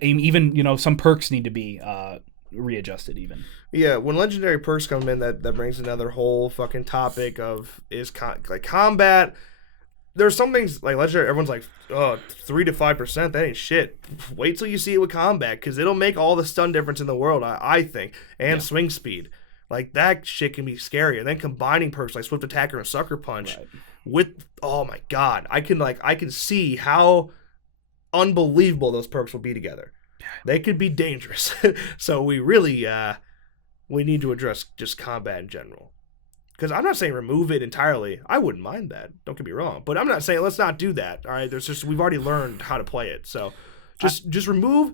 Even, some perks need to be readjusted even. Yeah, when legendary perks come in, that brings another whole fucking topic of combat. There's some things like legendary. Everyone's like, 3 to 5%. That ain't shit. Wait till you see it with combat, because it'll make all the stun difference in the world. I think, and swing speed, like that shit can be scary. And then combining perks like Swift Attacker and Sucker Punch with, oh my god, I can see how unbelievable those perks will be together. They could be dangerous. So we really we need to address just combat in general. Because I'm not saying remove it entirely. I wouldn't mind that. Don't get me wrong. But I'm not saying let's not do that. All right. We've already learned how to play it. So just remove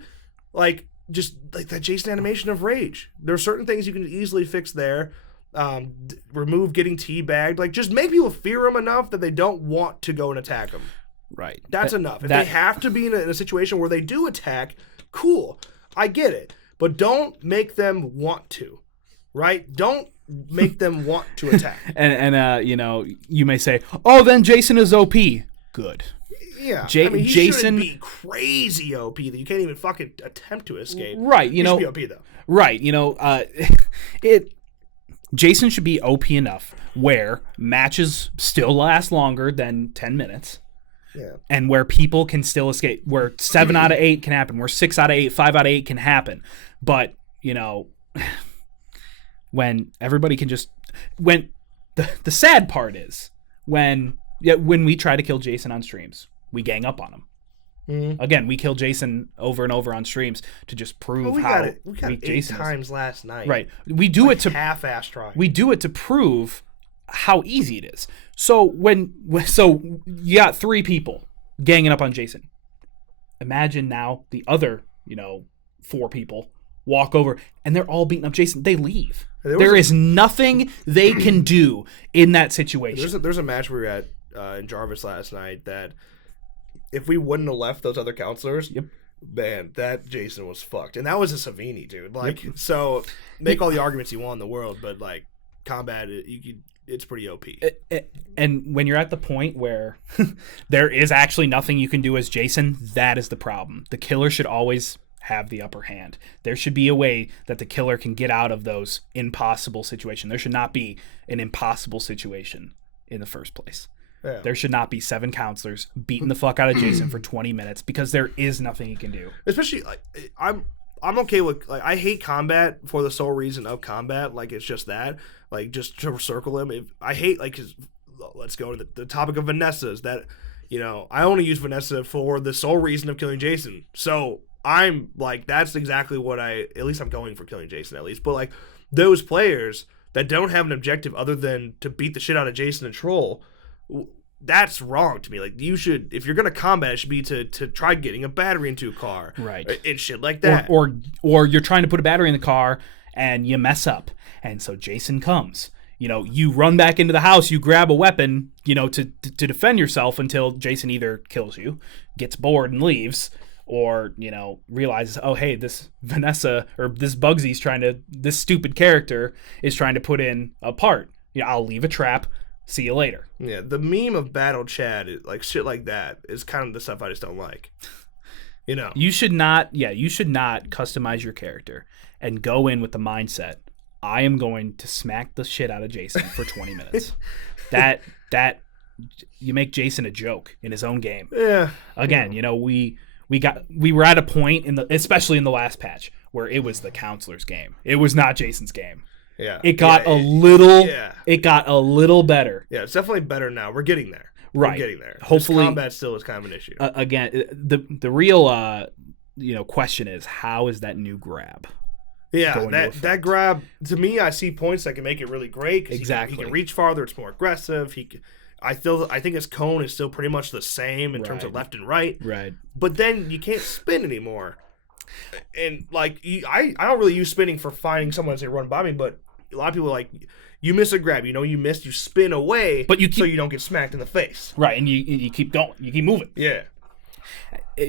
just that Jason animation of rage. There are certain things you can easily fix there. Remove getting teabagged. Like, just make people fear him enough that they don't want to go and attack him. Right. That's enough. If they have to be in a situation where they do attack, cool. I get it. But don't make them want to. Right? Don't make them want to attack. and you may say, oh, then Jason is OP. Good. Yeah. He Jason shouldn't be crazy OP that you can't even fucking attempt to escape. Right. He should be OP, though. Right. Jason should be OP enough where matches still last longer than 10 minutes. Yeah. And where people can still escape, where 7 out of 8 can happen, where 6 out of 8, 5 out of 8 can happen. But, when everybody can just, when the sad part is when we try to kill Jason on streams, we gang up on him. Mm-hmm. Again, we kill Jason over and over on streams to just prove how weak Jason is. 8 times last night. Right. We do it to half-ass try. We do it to prove how easy it is. So so you got 3 people ganging up on Jason. Imagine now the other, 4 people walk over and they're all beating up Jason. They leave. There is nothing they can do in that situation. There's a match we were at in Jarvis last night that if we wouldn't have left those other counselors, man, that Jason was fucked. And that was a Savini, dude. So make all the arguments you want in the world, but combat, it's pretty OP. And when you're at the point where there is actually nothing you can do as Jason, that is the problem. The killer should always have the upper hand. There should be a way that the killer can get out of those impossible situations. There should not be an impossible situation in the first place. Yeah. There should not be 7 counselors beating the fuck out of Jason for 20 minutes because there is nothing he can do. Especially, I'm okay with, I hate combat for the sole reason of combat. It's just that. Just to circle him. I hate, cause let's go to the topic of Vanessa's that, I only use Vanessa for the sole reason of killing Jason. So I'm that's exactly what at least I'm going for killing Jason at least. But those players that don't have an objective other than to beat the shit out of Jason and troll, that's wrong to me. You should, if you're gonna combat, it should be to try getting a battery into a car, right? And shit like that. Or you're trying to put a battery in the car and you mess up, and so Jason comes. You run back into the house, you grab a weapon, to defend yourself until Jason either kills you, gets bored and leaves, or, realizes, oh, hey, this Vanessa or this this stupid character is trying to put in a part. I'll leave a trap. See you later. Yeah, the meme of Battle Chad, shit like that, is kind of the stuff I just don't like. You should not customize your character and go in with the mindset, I am going to smack the shit out of Jason for 20 minutes. That you make Jason a joke in his own game. Yeah. Again, we were at a point especially in the last patch where it was the counselor's game. It was not Jason's game. Yeah. It got a little better. Yeah, it's definitely better now. We're getting there. Right. We're getting there. Hopefully, combat still is kind of an issue. Again, the real question is, how is that new grab? Yeah, that grab, to me, I see points that can make it really great. Exactly. He can reach farther. It's more aggressive. I think his cone is still pretty much the same in terms of left and right. Right. But then you can't spin anymore. And I don't really use spinning for finding someone as they run by me, but a lot of people you miss a grab, you missed, you spin away, but so you don't get smacked in the face. Right, and you keep going, you keep moving. Yeah.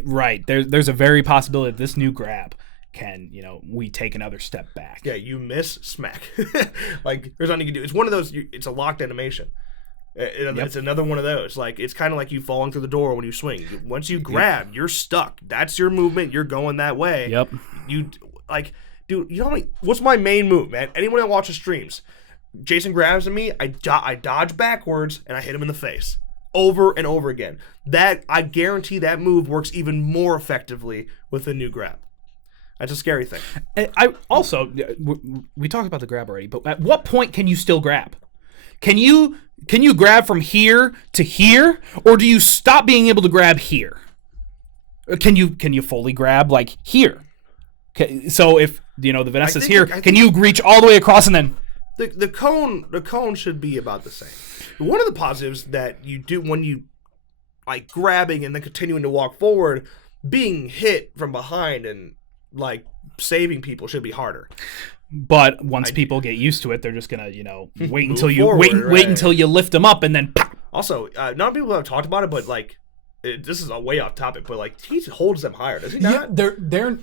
Right. There's a very possibility that this new grab can, we take another step back. Yeah, you miss, smack. There's nothing you can do. It's one of those, it's a locked animation. It's another one of those. It's kind of like you falling through the door when you swing. Once you grab, you're stuck. That's your movement. You're going that way. Yep. Dude, what's my main move, man? Anyone that watches streams, Jason grabs at me, I dodge backwards, and I hit him in the face. Over and over again. I guarantee that move works even more effectively with a new grab. That's a scary thing. I also, we talked about the grab already, but at what point can you still grab? Can you grab from here to here, or do you stop being able to grab here? Can you fully grab here? Okay, so if the Vanessa's here, can you reach all the way across and then the cone should be about the same. One of the positives that you do when you grabbing and then continuing to walk forward, being hit from behind and saving people should be harder. But once people get used to it, they're just gonna, wait until you wait until you lift them up and then pop. Also, not people have talked about it, but this is a way off topic, but he holds them higher, does he not?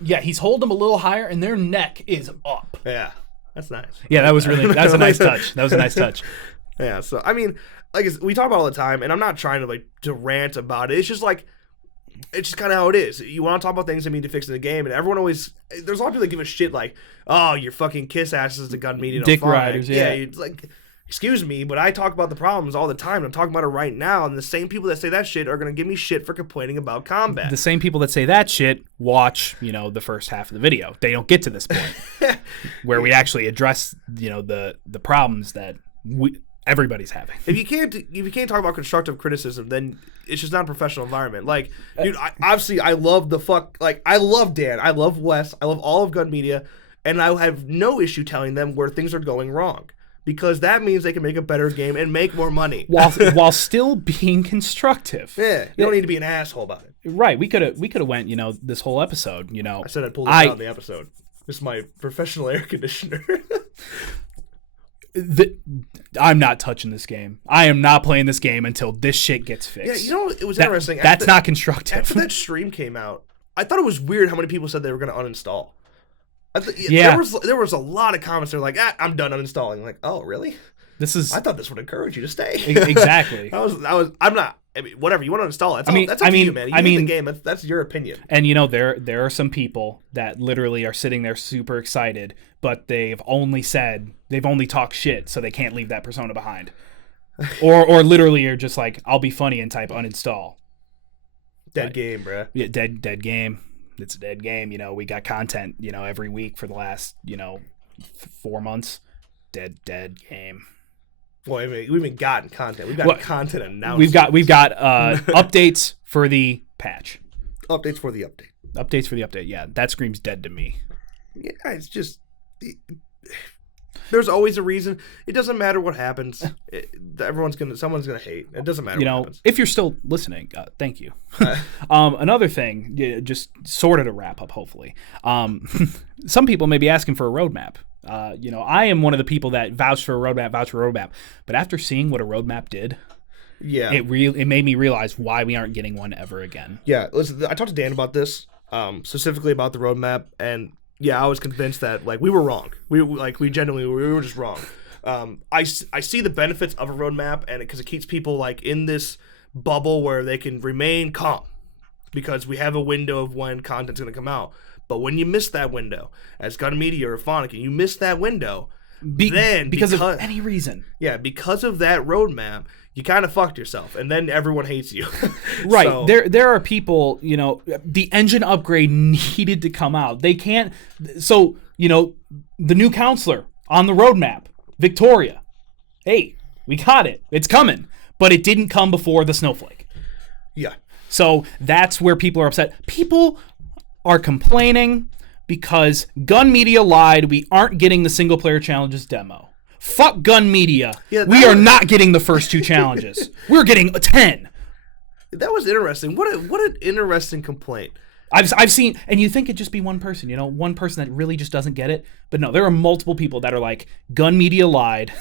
Yeah, he's holding them a little higher, and their neck is up. Yeah, that's nice. Yeah, that's a nice touch. That was a nice touch. Yeah, so I mean, we talk about it all the time, and I'm not trying to rant about it. It's just it's just kind of how it is. You want to talk about things that need to fix in the game, and everyone always, there's a lot of people that give a shit oh, you're fucking kiss asses to gun media. Dick riders, yeah. It's excuse me, but I talk about the problems all the time. I'm talking about it right now, and the same people that say that shit are going to give me shit for complaining about combat. The same people that say that shit watch, the first half of the video. They don't get to this point where we actually address, the problems that everybody's having. If you can't talk about constructive criticism, then it's just not a professional environment. Dude, I love I love Dan, I love Wes, I love all of Gun Media, and I have no issue telling them where things are going wrong. because that means they can make a better game and make more money. while still being constructive. Yeah, you don't need to be an asshole about it. Right. We could have went, this whole episode, I said I'd pull this out in the episode. This is my professional air conditioner. I'm not touching this game. I am not playing this game until this shit gets fixed. Yeah, it was interesting. That's not constructive. After that stream came out, I thought it was weird how many people said they were going to uninstall. There was a lot of comments that were like, I'm done uninstalling. I'm like, oh, really? I thought this would encourage you to stay. Exactly. I'm not. I mean, whatever you want to install. That's up to you, man. You hate the game. That's your opinion. And there are some people that literally are sitting there super excited, but they've only talked shit, so they can't leave that persona behind, or literally are just like, I'll be funny and type uninstall. Dead game, bro. Yeah, dead game. It's a dead game. We got content, every week for the last 4 months. Dead game. Well, I mean, we've been gotten content. We've got content announced. We've got updates for the patch. Updates for the update. Updates for the update. Yeah, that screams dead to me. Yeah, it's just there's always a reason. It doesn't matter what happens. Someone's gonna hate. It doesn't matter what happens. If you're still listening, thank you. Another thing, just sort of to wrap up, hopefully. Some people may be asking for a roadmap. I am one of the people that vouch for a roadmap. But after seeing what a roadmap did, it made me realize why we aren't getting one ever again. Yeah, listen, I talked to Dan about this, specifically about the roadmap, and I was convinced that we were wrong. We were just wrong. I see the benefits of a roadmap, and because it keeps people in this bubble where they can remain calm, because we have a window of when content's going to come out. But when you miss that window, as Gun Media or Phonic, and you miss that window, because of any reason. Yeah, because of that roadmap, you kind of fucked yourself, and then everyone hates you. Right. So, there are people, the engine upgrade needed to come out. They can't. So, the new counselor on the roadmap, Victoria. Hey, we got it. It's coming. But it didn't come before the snowflake. Yeah. So that's where people are upset. People are complaining because Gun Media lied. We aren't getting the single player challenges demo. Fuck Gun Media. Yeah, we are not getting the first 2 challenges. We're getting 10. That was interesting. What an interesting complaint. I've seen, and you think it'd just be one person, one person that really just doesn't get it. But no, there are multiple people that are like, Gun Media lied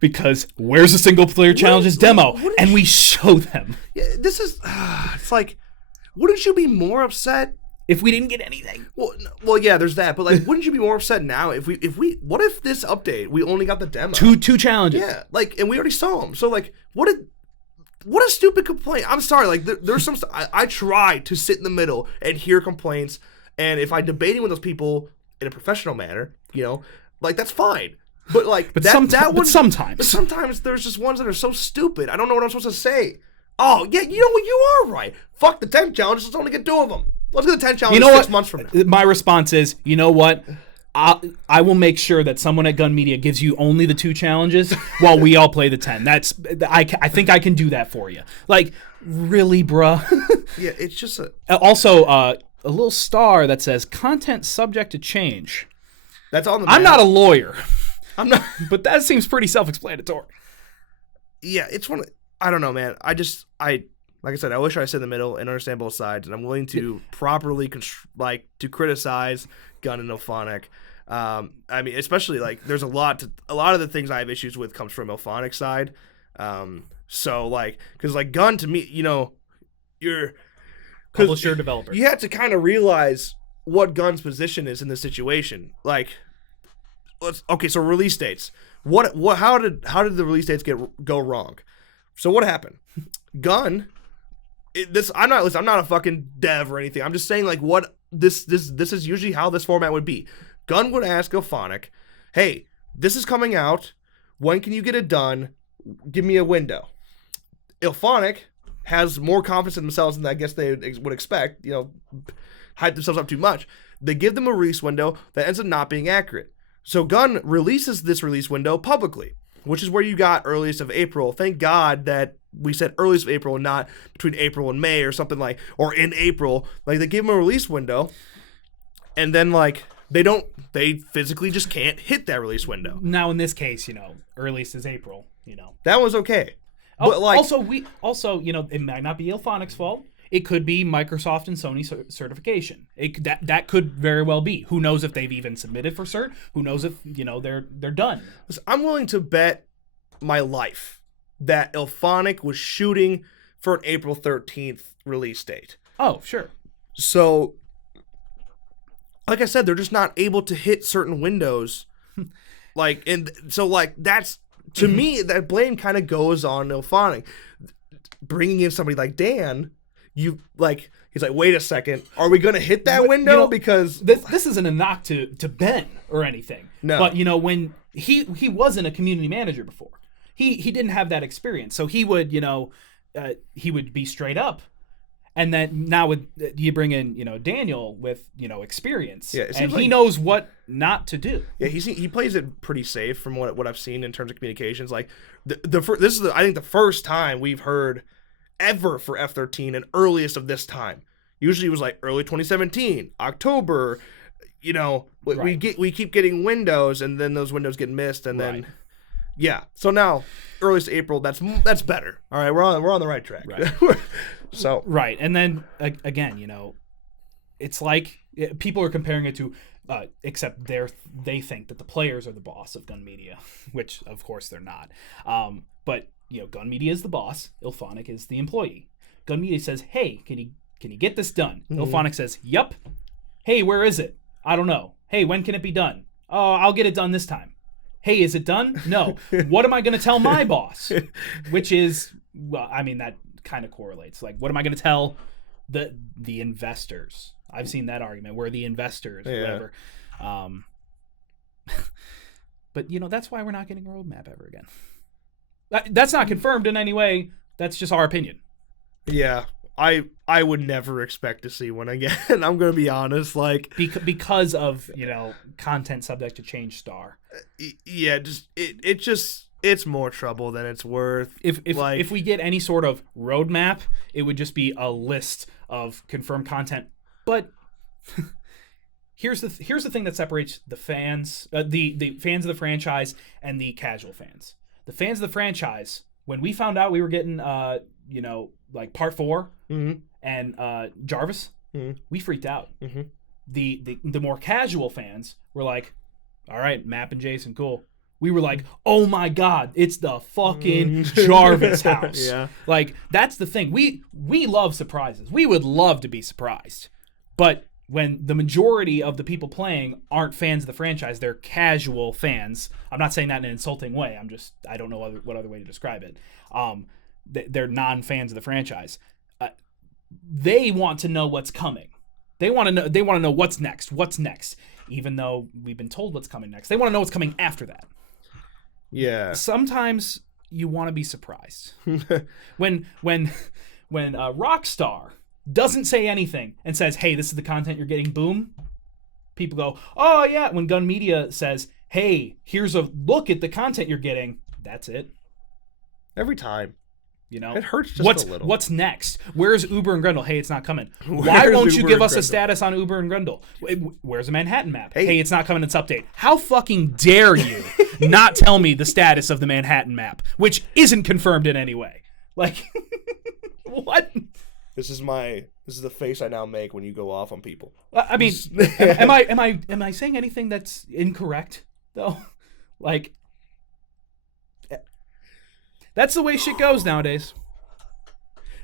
because where's the single player challenges demo? And we show them. Yeah, this is, it's like, wouldn't you be more upset if we didn't get anything? Well, yeah, there's that. But wouldn't you be more upset now if what if this update we only got the demo? Two challenges. Yeah, and we already saw them. So what a stupid complaint. I'm sorry. There's some. I try to sit in the middle and hear complaints, and if I'm debating with those people in a professional manner, that's fine. But sometimes there's just ones that are so stupid. I don't know what I'm supposed to say. Oh yeah, you are right. Fuck the 10 challenges. Let's only get 2 of them. Let's get the 10 challenges 6 months from now. My response is, you know what? I will make sure that someone at Gun Media gives you only the 2 challenges while we all play the 10. I think I can do that for you. Really, bruh? Yeah, it's just also a little star that says content subject to change. That's on the. I'm not a lawyer. I'm not, but that seems pretty self-explanatory. Yeah, it's one. I don't know, man. Like I said, I wish I sat in the middle and understand both sides, and I'm willing to properly to criticize Gun and Ophonic. I mean, especially there's a lot of the things I have issues with comes from Ophonic side. So because Gun to me, you're publisher developer. You have to kind of realize what Gun's position is in this situation. So release dates. How did the release dates go wrong? So what happened? Gun. I'm not a fucking dev or anything. I'm just saying what this is usually how this format would be. Gun would ask Ophonic, "Hey, this is coming out. When can you get it done? Give me a window." Ophonic has more confidence in themselves than I guess they would expect. Hype themselves up too much. They give them a release window that ends up not being accurate. So Gun releases this release window publicly, which is where you got earliest of April. Thank God that we said earliest of April and not between April and May or something or in April. They gave them a release window, and then They physically just can't hit that release window. Now in this case, earliest is April. That was okay. But Also, it might not be Ilphonic's fault. It could be Microsoft and Sony certification. That could very well be. Who knows if they've even submitted for cert? Who knows if they're done? I'm willing to bet my life that Ilphonic was shooting for an April 13th release date. Oh, sure. So, like I said, they're just not able to hit certain windows. That's, to me, that blame kind of goes on Ilphonic. Bringing in somebody like Dan, he's like, wait a second, are we going to hit that window? Because this isn't a knock to Ben or anything. No. But, when he wasn't a community manager before. He didn't have that experience. So he would, he would be straight up. And then now you bring in, Daniel with, experience. Yeah, and he knows what not to do. Yeah, he plays it pretty safe from what I've seen in terms of communications. Like this is I think the first time we've heard ever for F13 and earliest of this time. Usually it was like early 2017, October. Right. We keep getting windows, and then those windows get missed, and then yeah. So now earliest April. That's better. All right, we're on the right track. Right. So right, and then again, it's like people are comparing it to, except they think that the players are the boss of Gun Media, which of course they're not. But Gun Media is the boss. Ilphonic is the employee. Gun Media says, "Hey, can you get this done?" Mm-hmm. Ilphonic says, "Yup." "Hey, where is it?" "I don't know." "Hey, when can it be done?" "Oh, I'll get it done this time." "Hey, is it done?" "No." "What am I going to tell my boss?" Which is, that kind of correlates. Like, what am I going to tell the investors? I've seen that argument where the investors, whatever. But that's why we're not getting a roadmap ever again. That's not confirmed in any way. That's just our opinion. Yeah, I would never expect to see one again. I'm going to be honest, like because of content subject to change star. Yeah, it's more trouble than it's worth. If we get any sort of roadmap, it would just be a list of confirmed content. But here's the thing that separates the fans, the fans of the franchise, and the casual fans. The fans of the franchise, when we found out we were getting like Part 4 and Jarvis, we freaked out. Mm-hmm. The more casual fans were like, all right, Map and Jason, cool. We were like, oh my God, it's the fucking Jarvis house. Yeah. Like, that's the thing. We love surprises. We would love to be surprised. But when the majority of the people playing aren't fans of the franchise, they're casual fans. I'm not saying that in an insulting way. I don't know what other way to describe it. They're non-fans of the franchise. They want to know what's coming. They want to know what's next. What's next? Even though we've been told what's coming next, they want to know what's coming after that. Yeah. Sometimes you want to be surprised. when Rockstar doesn't say anything and says, "Hey, this is the content you're getting," boom, people go, "Oh yeah." When Gun Media says, "Hey, here's a look at the content you're getting," that's it. Every time. It hurts just a little. What's next? Where's Uber and Grendel? Hey, it's not coming. Why won't you give us a status on Uber and Grendel? Where's the Manhattan map? Hey, it's not coming. It's update. How fucking dare you not tell me the status of the Manhattan map, which isn't confirmed in any way? Like, what? This is the face I now make when you go off on people. Am I saying anything that's incorrect though? Like, that's the way shit goes nowadays.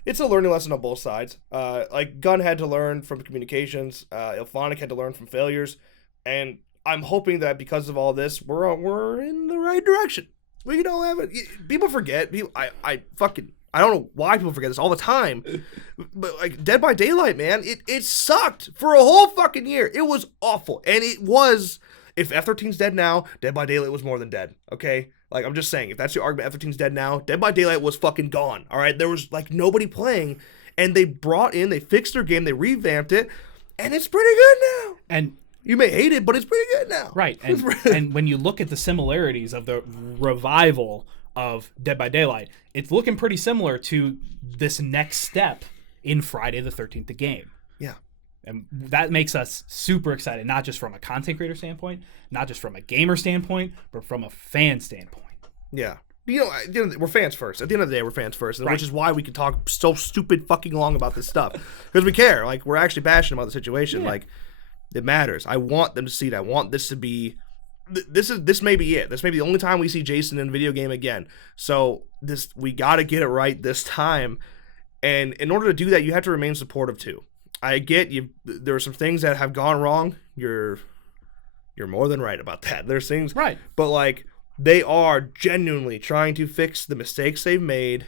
It's a learning lesson on both sides. Like, Gun had to learn from communications. Ilphonic had to learn from failures. And I'm hoping that because of all this, we're in the right direction. We don't have it. People forget. I don't know why people forget this all the time. But, like, Dead by Daylight, man, it sucked for a whole fucking year. It was awful. And it was, if F13's dead now, Dead by Daylight was more than dead, okay? Like, I'm just saying, if that's your argument, F13's dead now, Dead by Daylight was fucking gone, all right? There was, like, nobody playing, and they fixed their game, they revamped it, and it's pretty good now. And you may hate it, but it's pretty good now. Right, and when you look at the similarities of the revival of Dead by Daylight, it's looking pretty similar to this next step in Friday the 13th, the game. Yeah. And that makes us super excited, not just from a content creator standpoint, not just from a gamer standpoint, but from a fan standpoint. Yeah. We're fans first. At the end of the day, we're fans first, Right. which is why we can talk so stupid fucking long about this stuff. Because we care. Like, we're actually passionate about the situation. Yeah. Like, it matters. I want them to see it. I want this to be... This may be it. This may be the only time we see Jason in a video game again. So, we got to get it right this time. And in order to do that, you have to remain supportive, too. I get you. There are some things that have gone wrong. You're more than right about that. There's things... Right. But, like... They are genuinely trying to fix the mistakes they've made,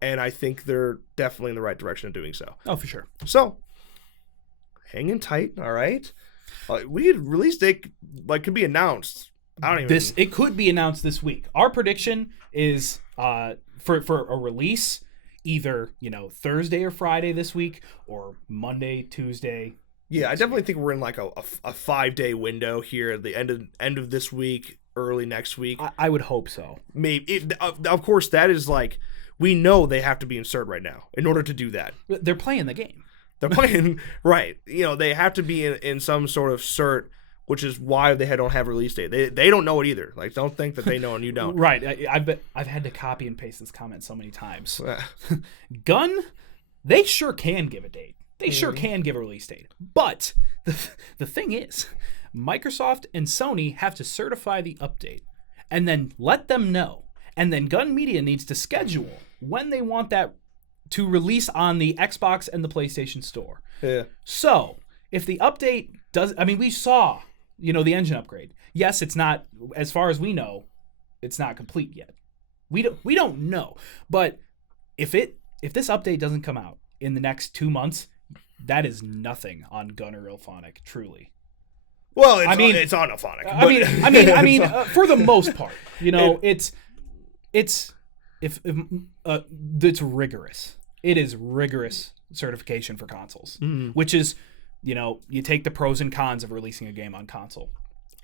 and I think they're definitely in the right direction of doing so. Oh, for sure. So, hanging tight, all right? We had release date could be announced. I don't even. It could be announced this week. Our prediction is for a release either Thursday or Friday this week, or Monday, Tuesday. Yeah, I definitely think we're in like a 5-day window here at the end of this week. Early next week. I would hope so. Maybe. Of course, that is like, we know they have to be in cert right now in order to do that. They're playing the game. They're playing, right. They have to be in some sort of cert, which is why they don't have a release date. They don't know it either. Like, don't think that they know and you don't. Right. I've had to copy and paste this comment so many times. Gun, they sure can give a date. They sure can give a release date. But the thing is, Microsoft and Sony have to certify the update and then let them know. And then Gun Media needs to schedule when they want that to release on the Xbox and the PlayStation Store. Yeah. So, if the update does... I mean, we saw, the engine upgrade. Yes, it's not, as far as we know, it's not complete yet. We don't know. But if this update doesn't come out in the next 2 months, that is nothing on Gun or Ilphonic, truly. Well, it's on Ilphonic. I mean, for the most part, it's rigorous. It is rigorous certification for consoles, which is, you take the pros and cons of releasing a game on console.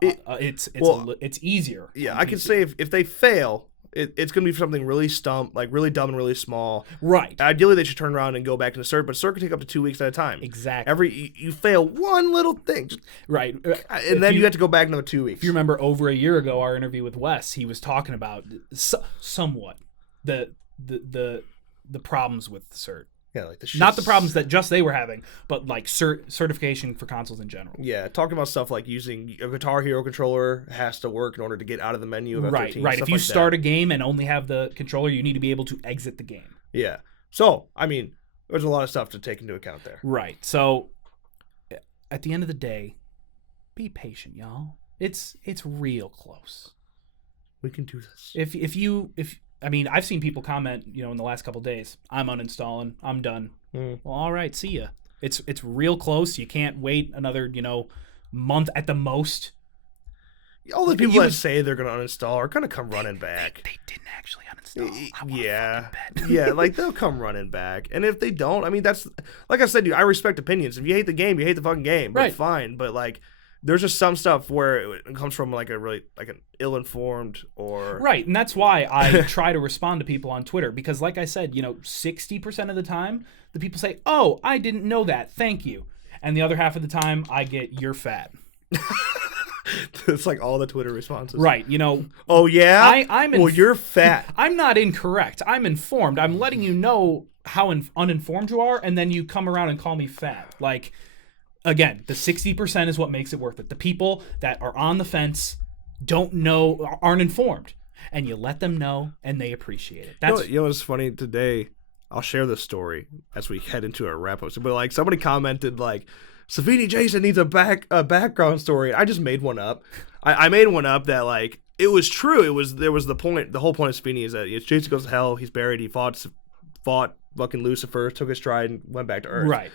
It's easier. Yeah, I can say if they fail, it's going to be something really really dumb and really small. Right. Ideally, they should turn around and go back into cert, but cert can take up to 2 weeks at a time. Exactly. You fail one little thing. Right. And then you have to go back another 2 weeks. If you remember over a year ago, our interview with Wes, he was talking about somewhat the problems with cert. Yeah, like not the problems that just they were having, but like certification for consoles in general. Yeah, talking about stuff like using a Guitar Hero controller has to work in order to get out of the menu of F13. Right. If you start a game and only have the controller, you need to be able to exit the game. Yeah. So, I mean, there's a lot of stuff to take into account there. Right. So, at the end of the day, be patient, y'all. It's real close. We can do this. I've seen people comment, in the last couple of days, I'm uninstalling, I'm done. Well, all right, see ya. It's real close. You can't wait another, month at the most. All the people that say they're going to uninstall are going to come running back. They didn't actually uninstall. Yeah. Yeah, like they'll come running back. And if they don't, I mean, that's, like I said, dude, I respect opinions. If you hate the game, you hate the fucking game. Right. That's fine. But like, there's just some stuff where it comes from like an ill-informed or... Right, and that's why I try to respond to people on Twitter, because like I said, 60% of the time, the people say, oh, I didn't know that, thank you. And the other half of the time, I get, you're fat. It's like all the Twitter responses. Right, Oh, yeah? Well, you're fat. I'm not incorrect. I'm informed. I'm letting you know how uninformed you are, and then you come around and call me fat. Like... Again, the 60% is what makes it worth it. The people that are on the fence don't know, aren't informed. And you let them know, and they appreciate it. That's what's funny today? I'll share this story as we head into our wrap-up. But like somebody commented like, Savini Jason needs a background story. I just made one up. I made one up that like, it was true. The whole point of Savini is that Jason goes to hell, he's buried, he fought fucking Lucifer, took his stride, and went back to Earth. right.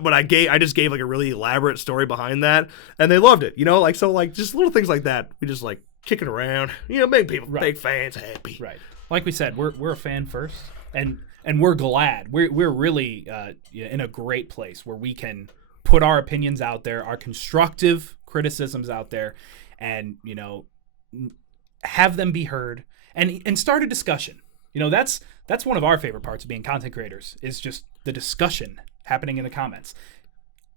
But I just gave like a really elaborate story behind that, and they loved it. Just little things like that. We just like kicking around, make people, big fans happy. Right. Like we said, we're a fan first, and we're glad. We're really in a great place where we can put our opinions out there, our constructive criticisms out there, and have them be heard and start a discussion. That's one of our favorite parts of being content creators, is just the discussion happening in the comments.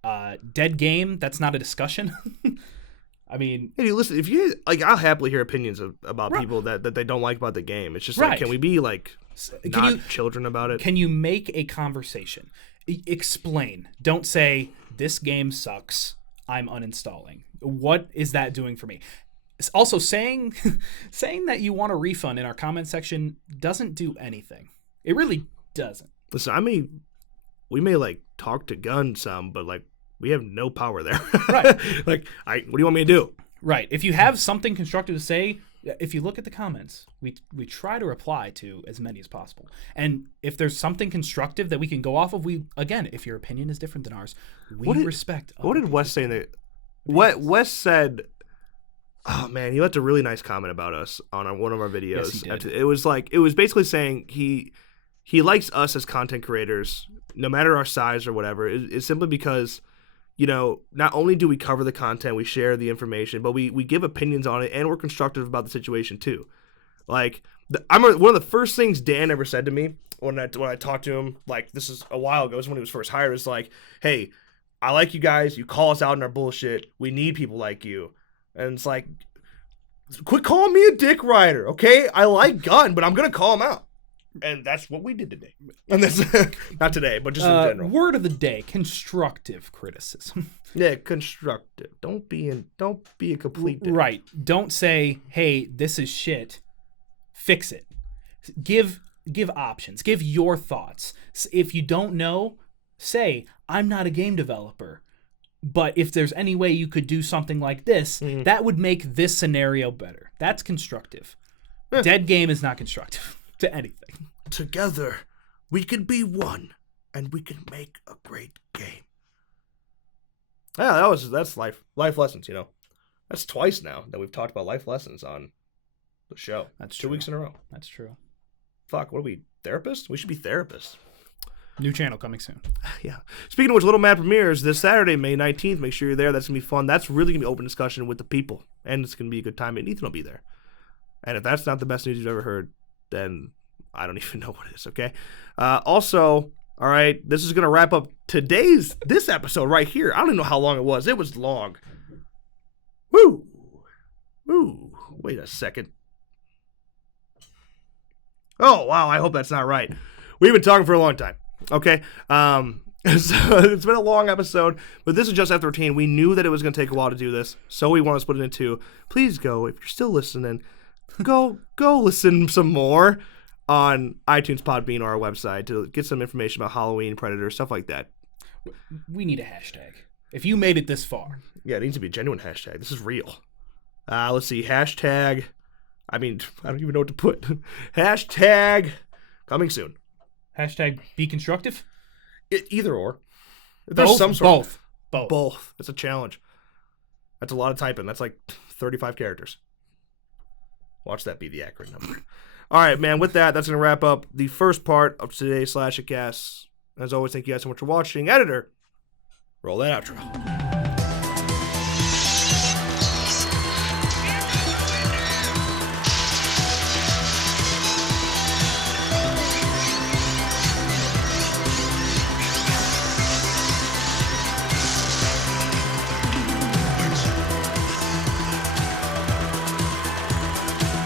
Dead game, that's not a discussion. I mean, Hey, listen, if you like, I'll happily hear opinions about Right. people that they don't like about the game. It's just Right. like, can we be like can not you children about it? can you make a conversation? Explain. Don't say this game sucks. I'm uninstalling. What is that doing for me? Also, saying saying that you want a refund in our comment section doesn't do anything. It really doesn't. Listen, we may like talk to Gun some, but like we have no power there. Right. Like, what do you want me to do? Right. If you have something constructive to say, if you look at the comments, we try to reply to as many as possible. And if there's something constructive that we can go off of, again, if your opinion is different than ours, we respect. What did Wes say? Wes said, "Oh man, he left a really nice comment about us on one of our videos." Yes, he did. It was basically saying he likes us as content creators, no matter our size or whatever. It's simply because, you know, not only do we cover the content, we share the information, but we give opinions on it, and we're constructive about the situation too. Like, one of the first things Dan ever said to me when I talked to him, like, this is a while ago, this is when he was first hired, was like, "Hey, I like you guys. You call us out in our bullshit. We need people like you." And it's like, quit calling me a dick rider, okay? I like Gun, but I'm gonna call him out. And that's what we did today. And that's not today, but just in general. Word of the day: constructive criticism. Yeah, constructive. Don't be a complete dick. Right. Don't say, "Hey, this is shit. Fix it." Give options. Give your thoughts. If you don't know, say, "I'm not a game developer, but if there's any way you could do something like this, that would make this scenario better." That's constructive. Dead game is not constructive to anything. Together, we can be one, and we can make a great game. Yeah, that's life lessons, you know. That's twice now that we've talked about life lessons on the show. That's 2 true. weeks in a row. That's true. Fuck, what are we, therapists? We should be therapists. New channel coming soon. Yeah. Speaking of which, Little Mad premieres this Saturday, May 19th. Make sure you're there. That's going to be fun. That's really going to be open discussion with the people, and it's going to be a good time, and Ethan will be there. And if that's not the best news you've ever heard, then I don't even know what it is, okay? Also, all right, this is going to wrap up this episode right here. I don't even know how long it was. It was long. Woo! Wait a second. Oh, wow, I hope that's not right. We've been talking for a long time, okay? So it's been a long episode, but this is just after 13. We knew that it was going to take a while to do this, so we want to split it in two. Please go, if you're still listening, go listen some more on iTunes, Podbean, or our website to get some information about Halloween, Predator, stuff like that. We need a hashtag. If you made it this far. Yeah, it needs to be a genuine hashtag. This is real. Let's see. Hashtag. I don't even know what to put. Hashtag coming soon. Hashtag be constructive. Either or. If there's some sort both. of both. That's a challenge. That's a lot of typing. That's like 35 characters. Watch that be the accurate number. All right, man. With that, that's going to wrap up the first part of today's Slash It Cast. As always, thank you guys so much for watching. Editor, roll that outro.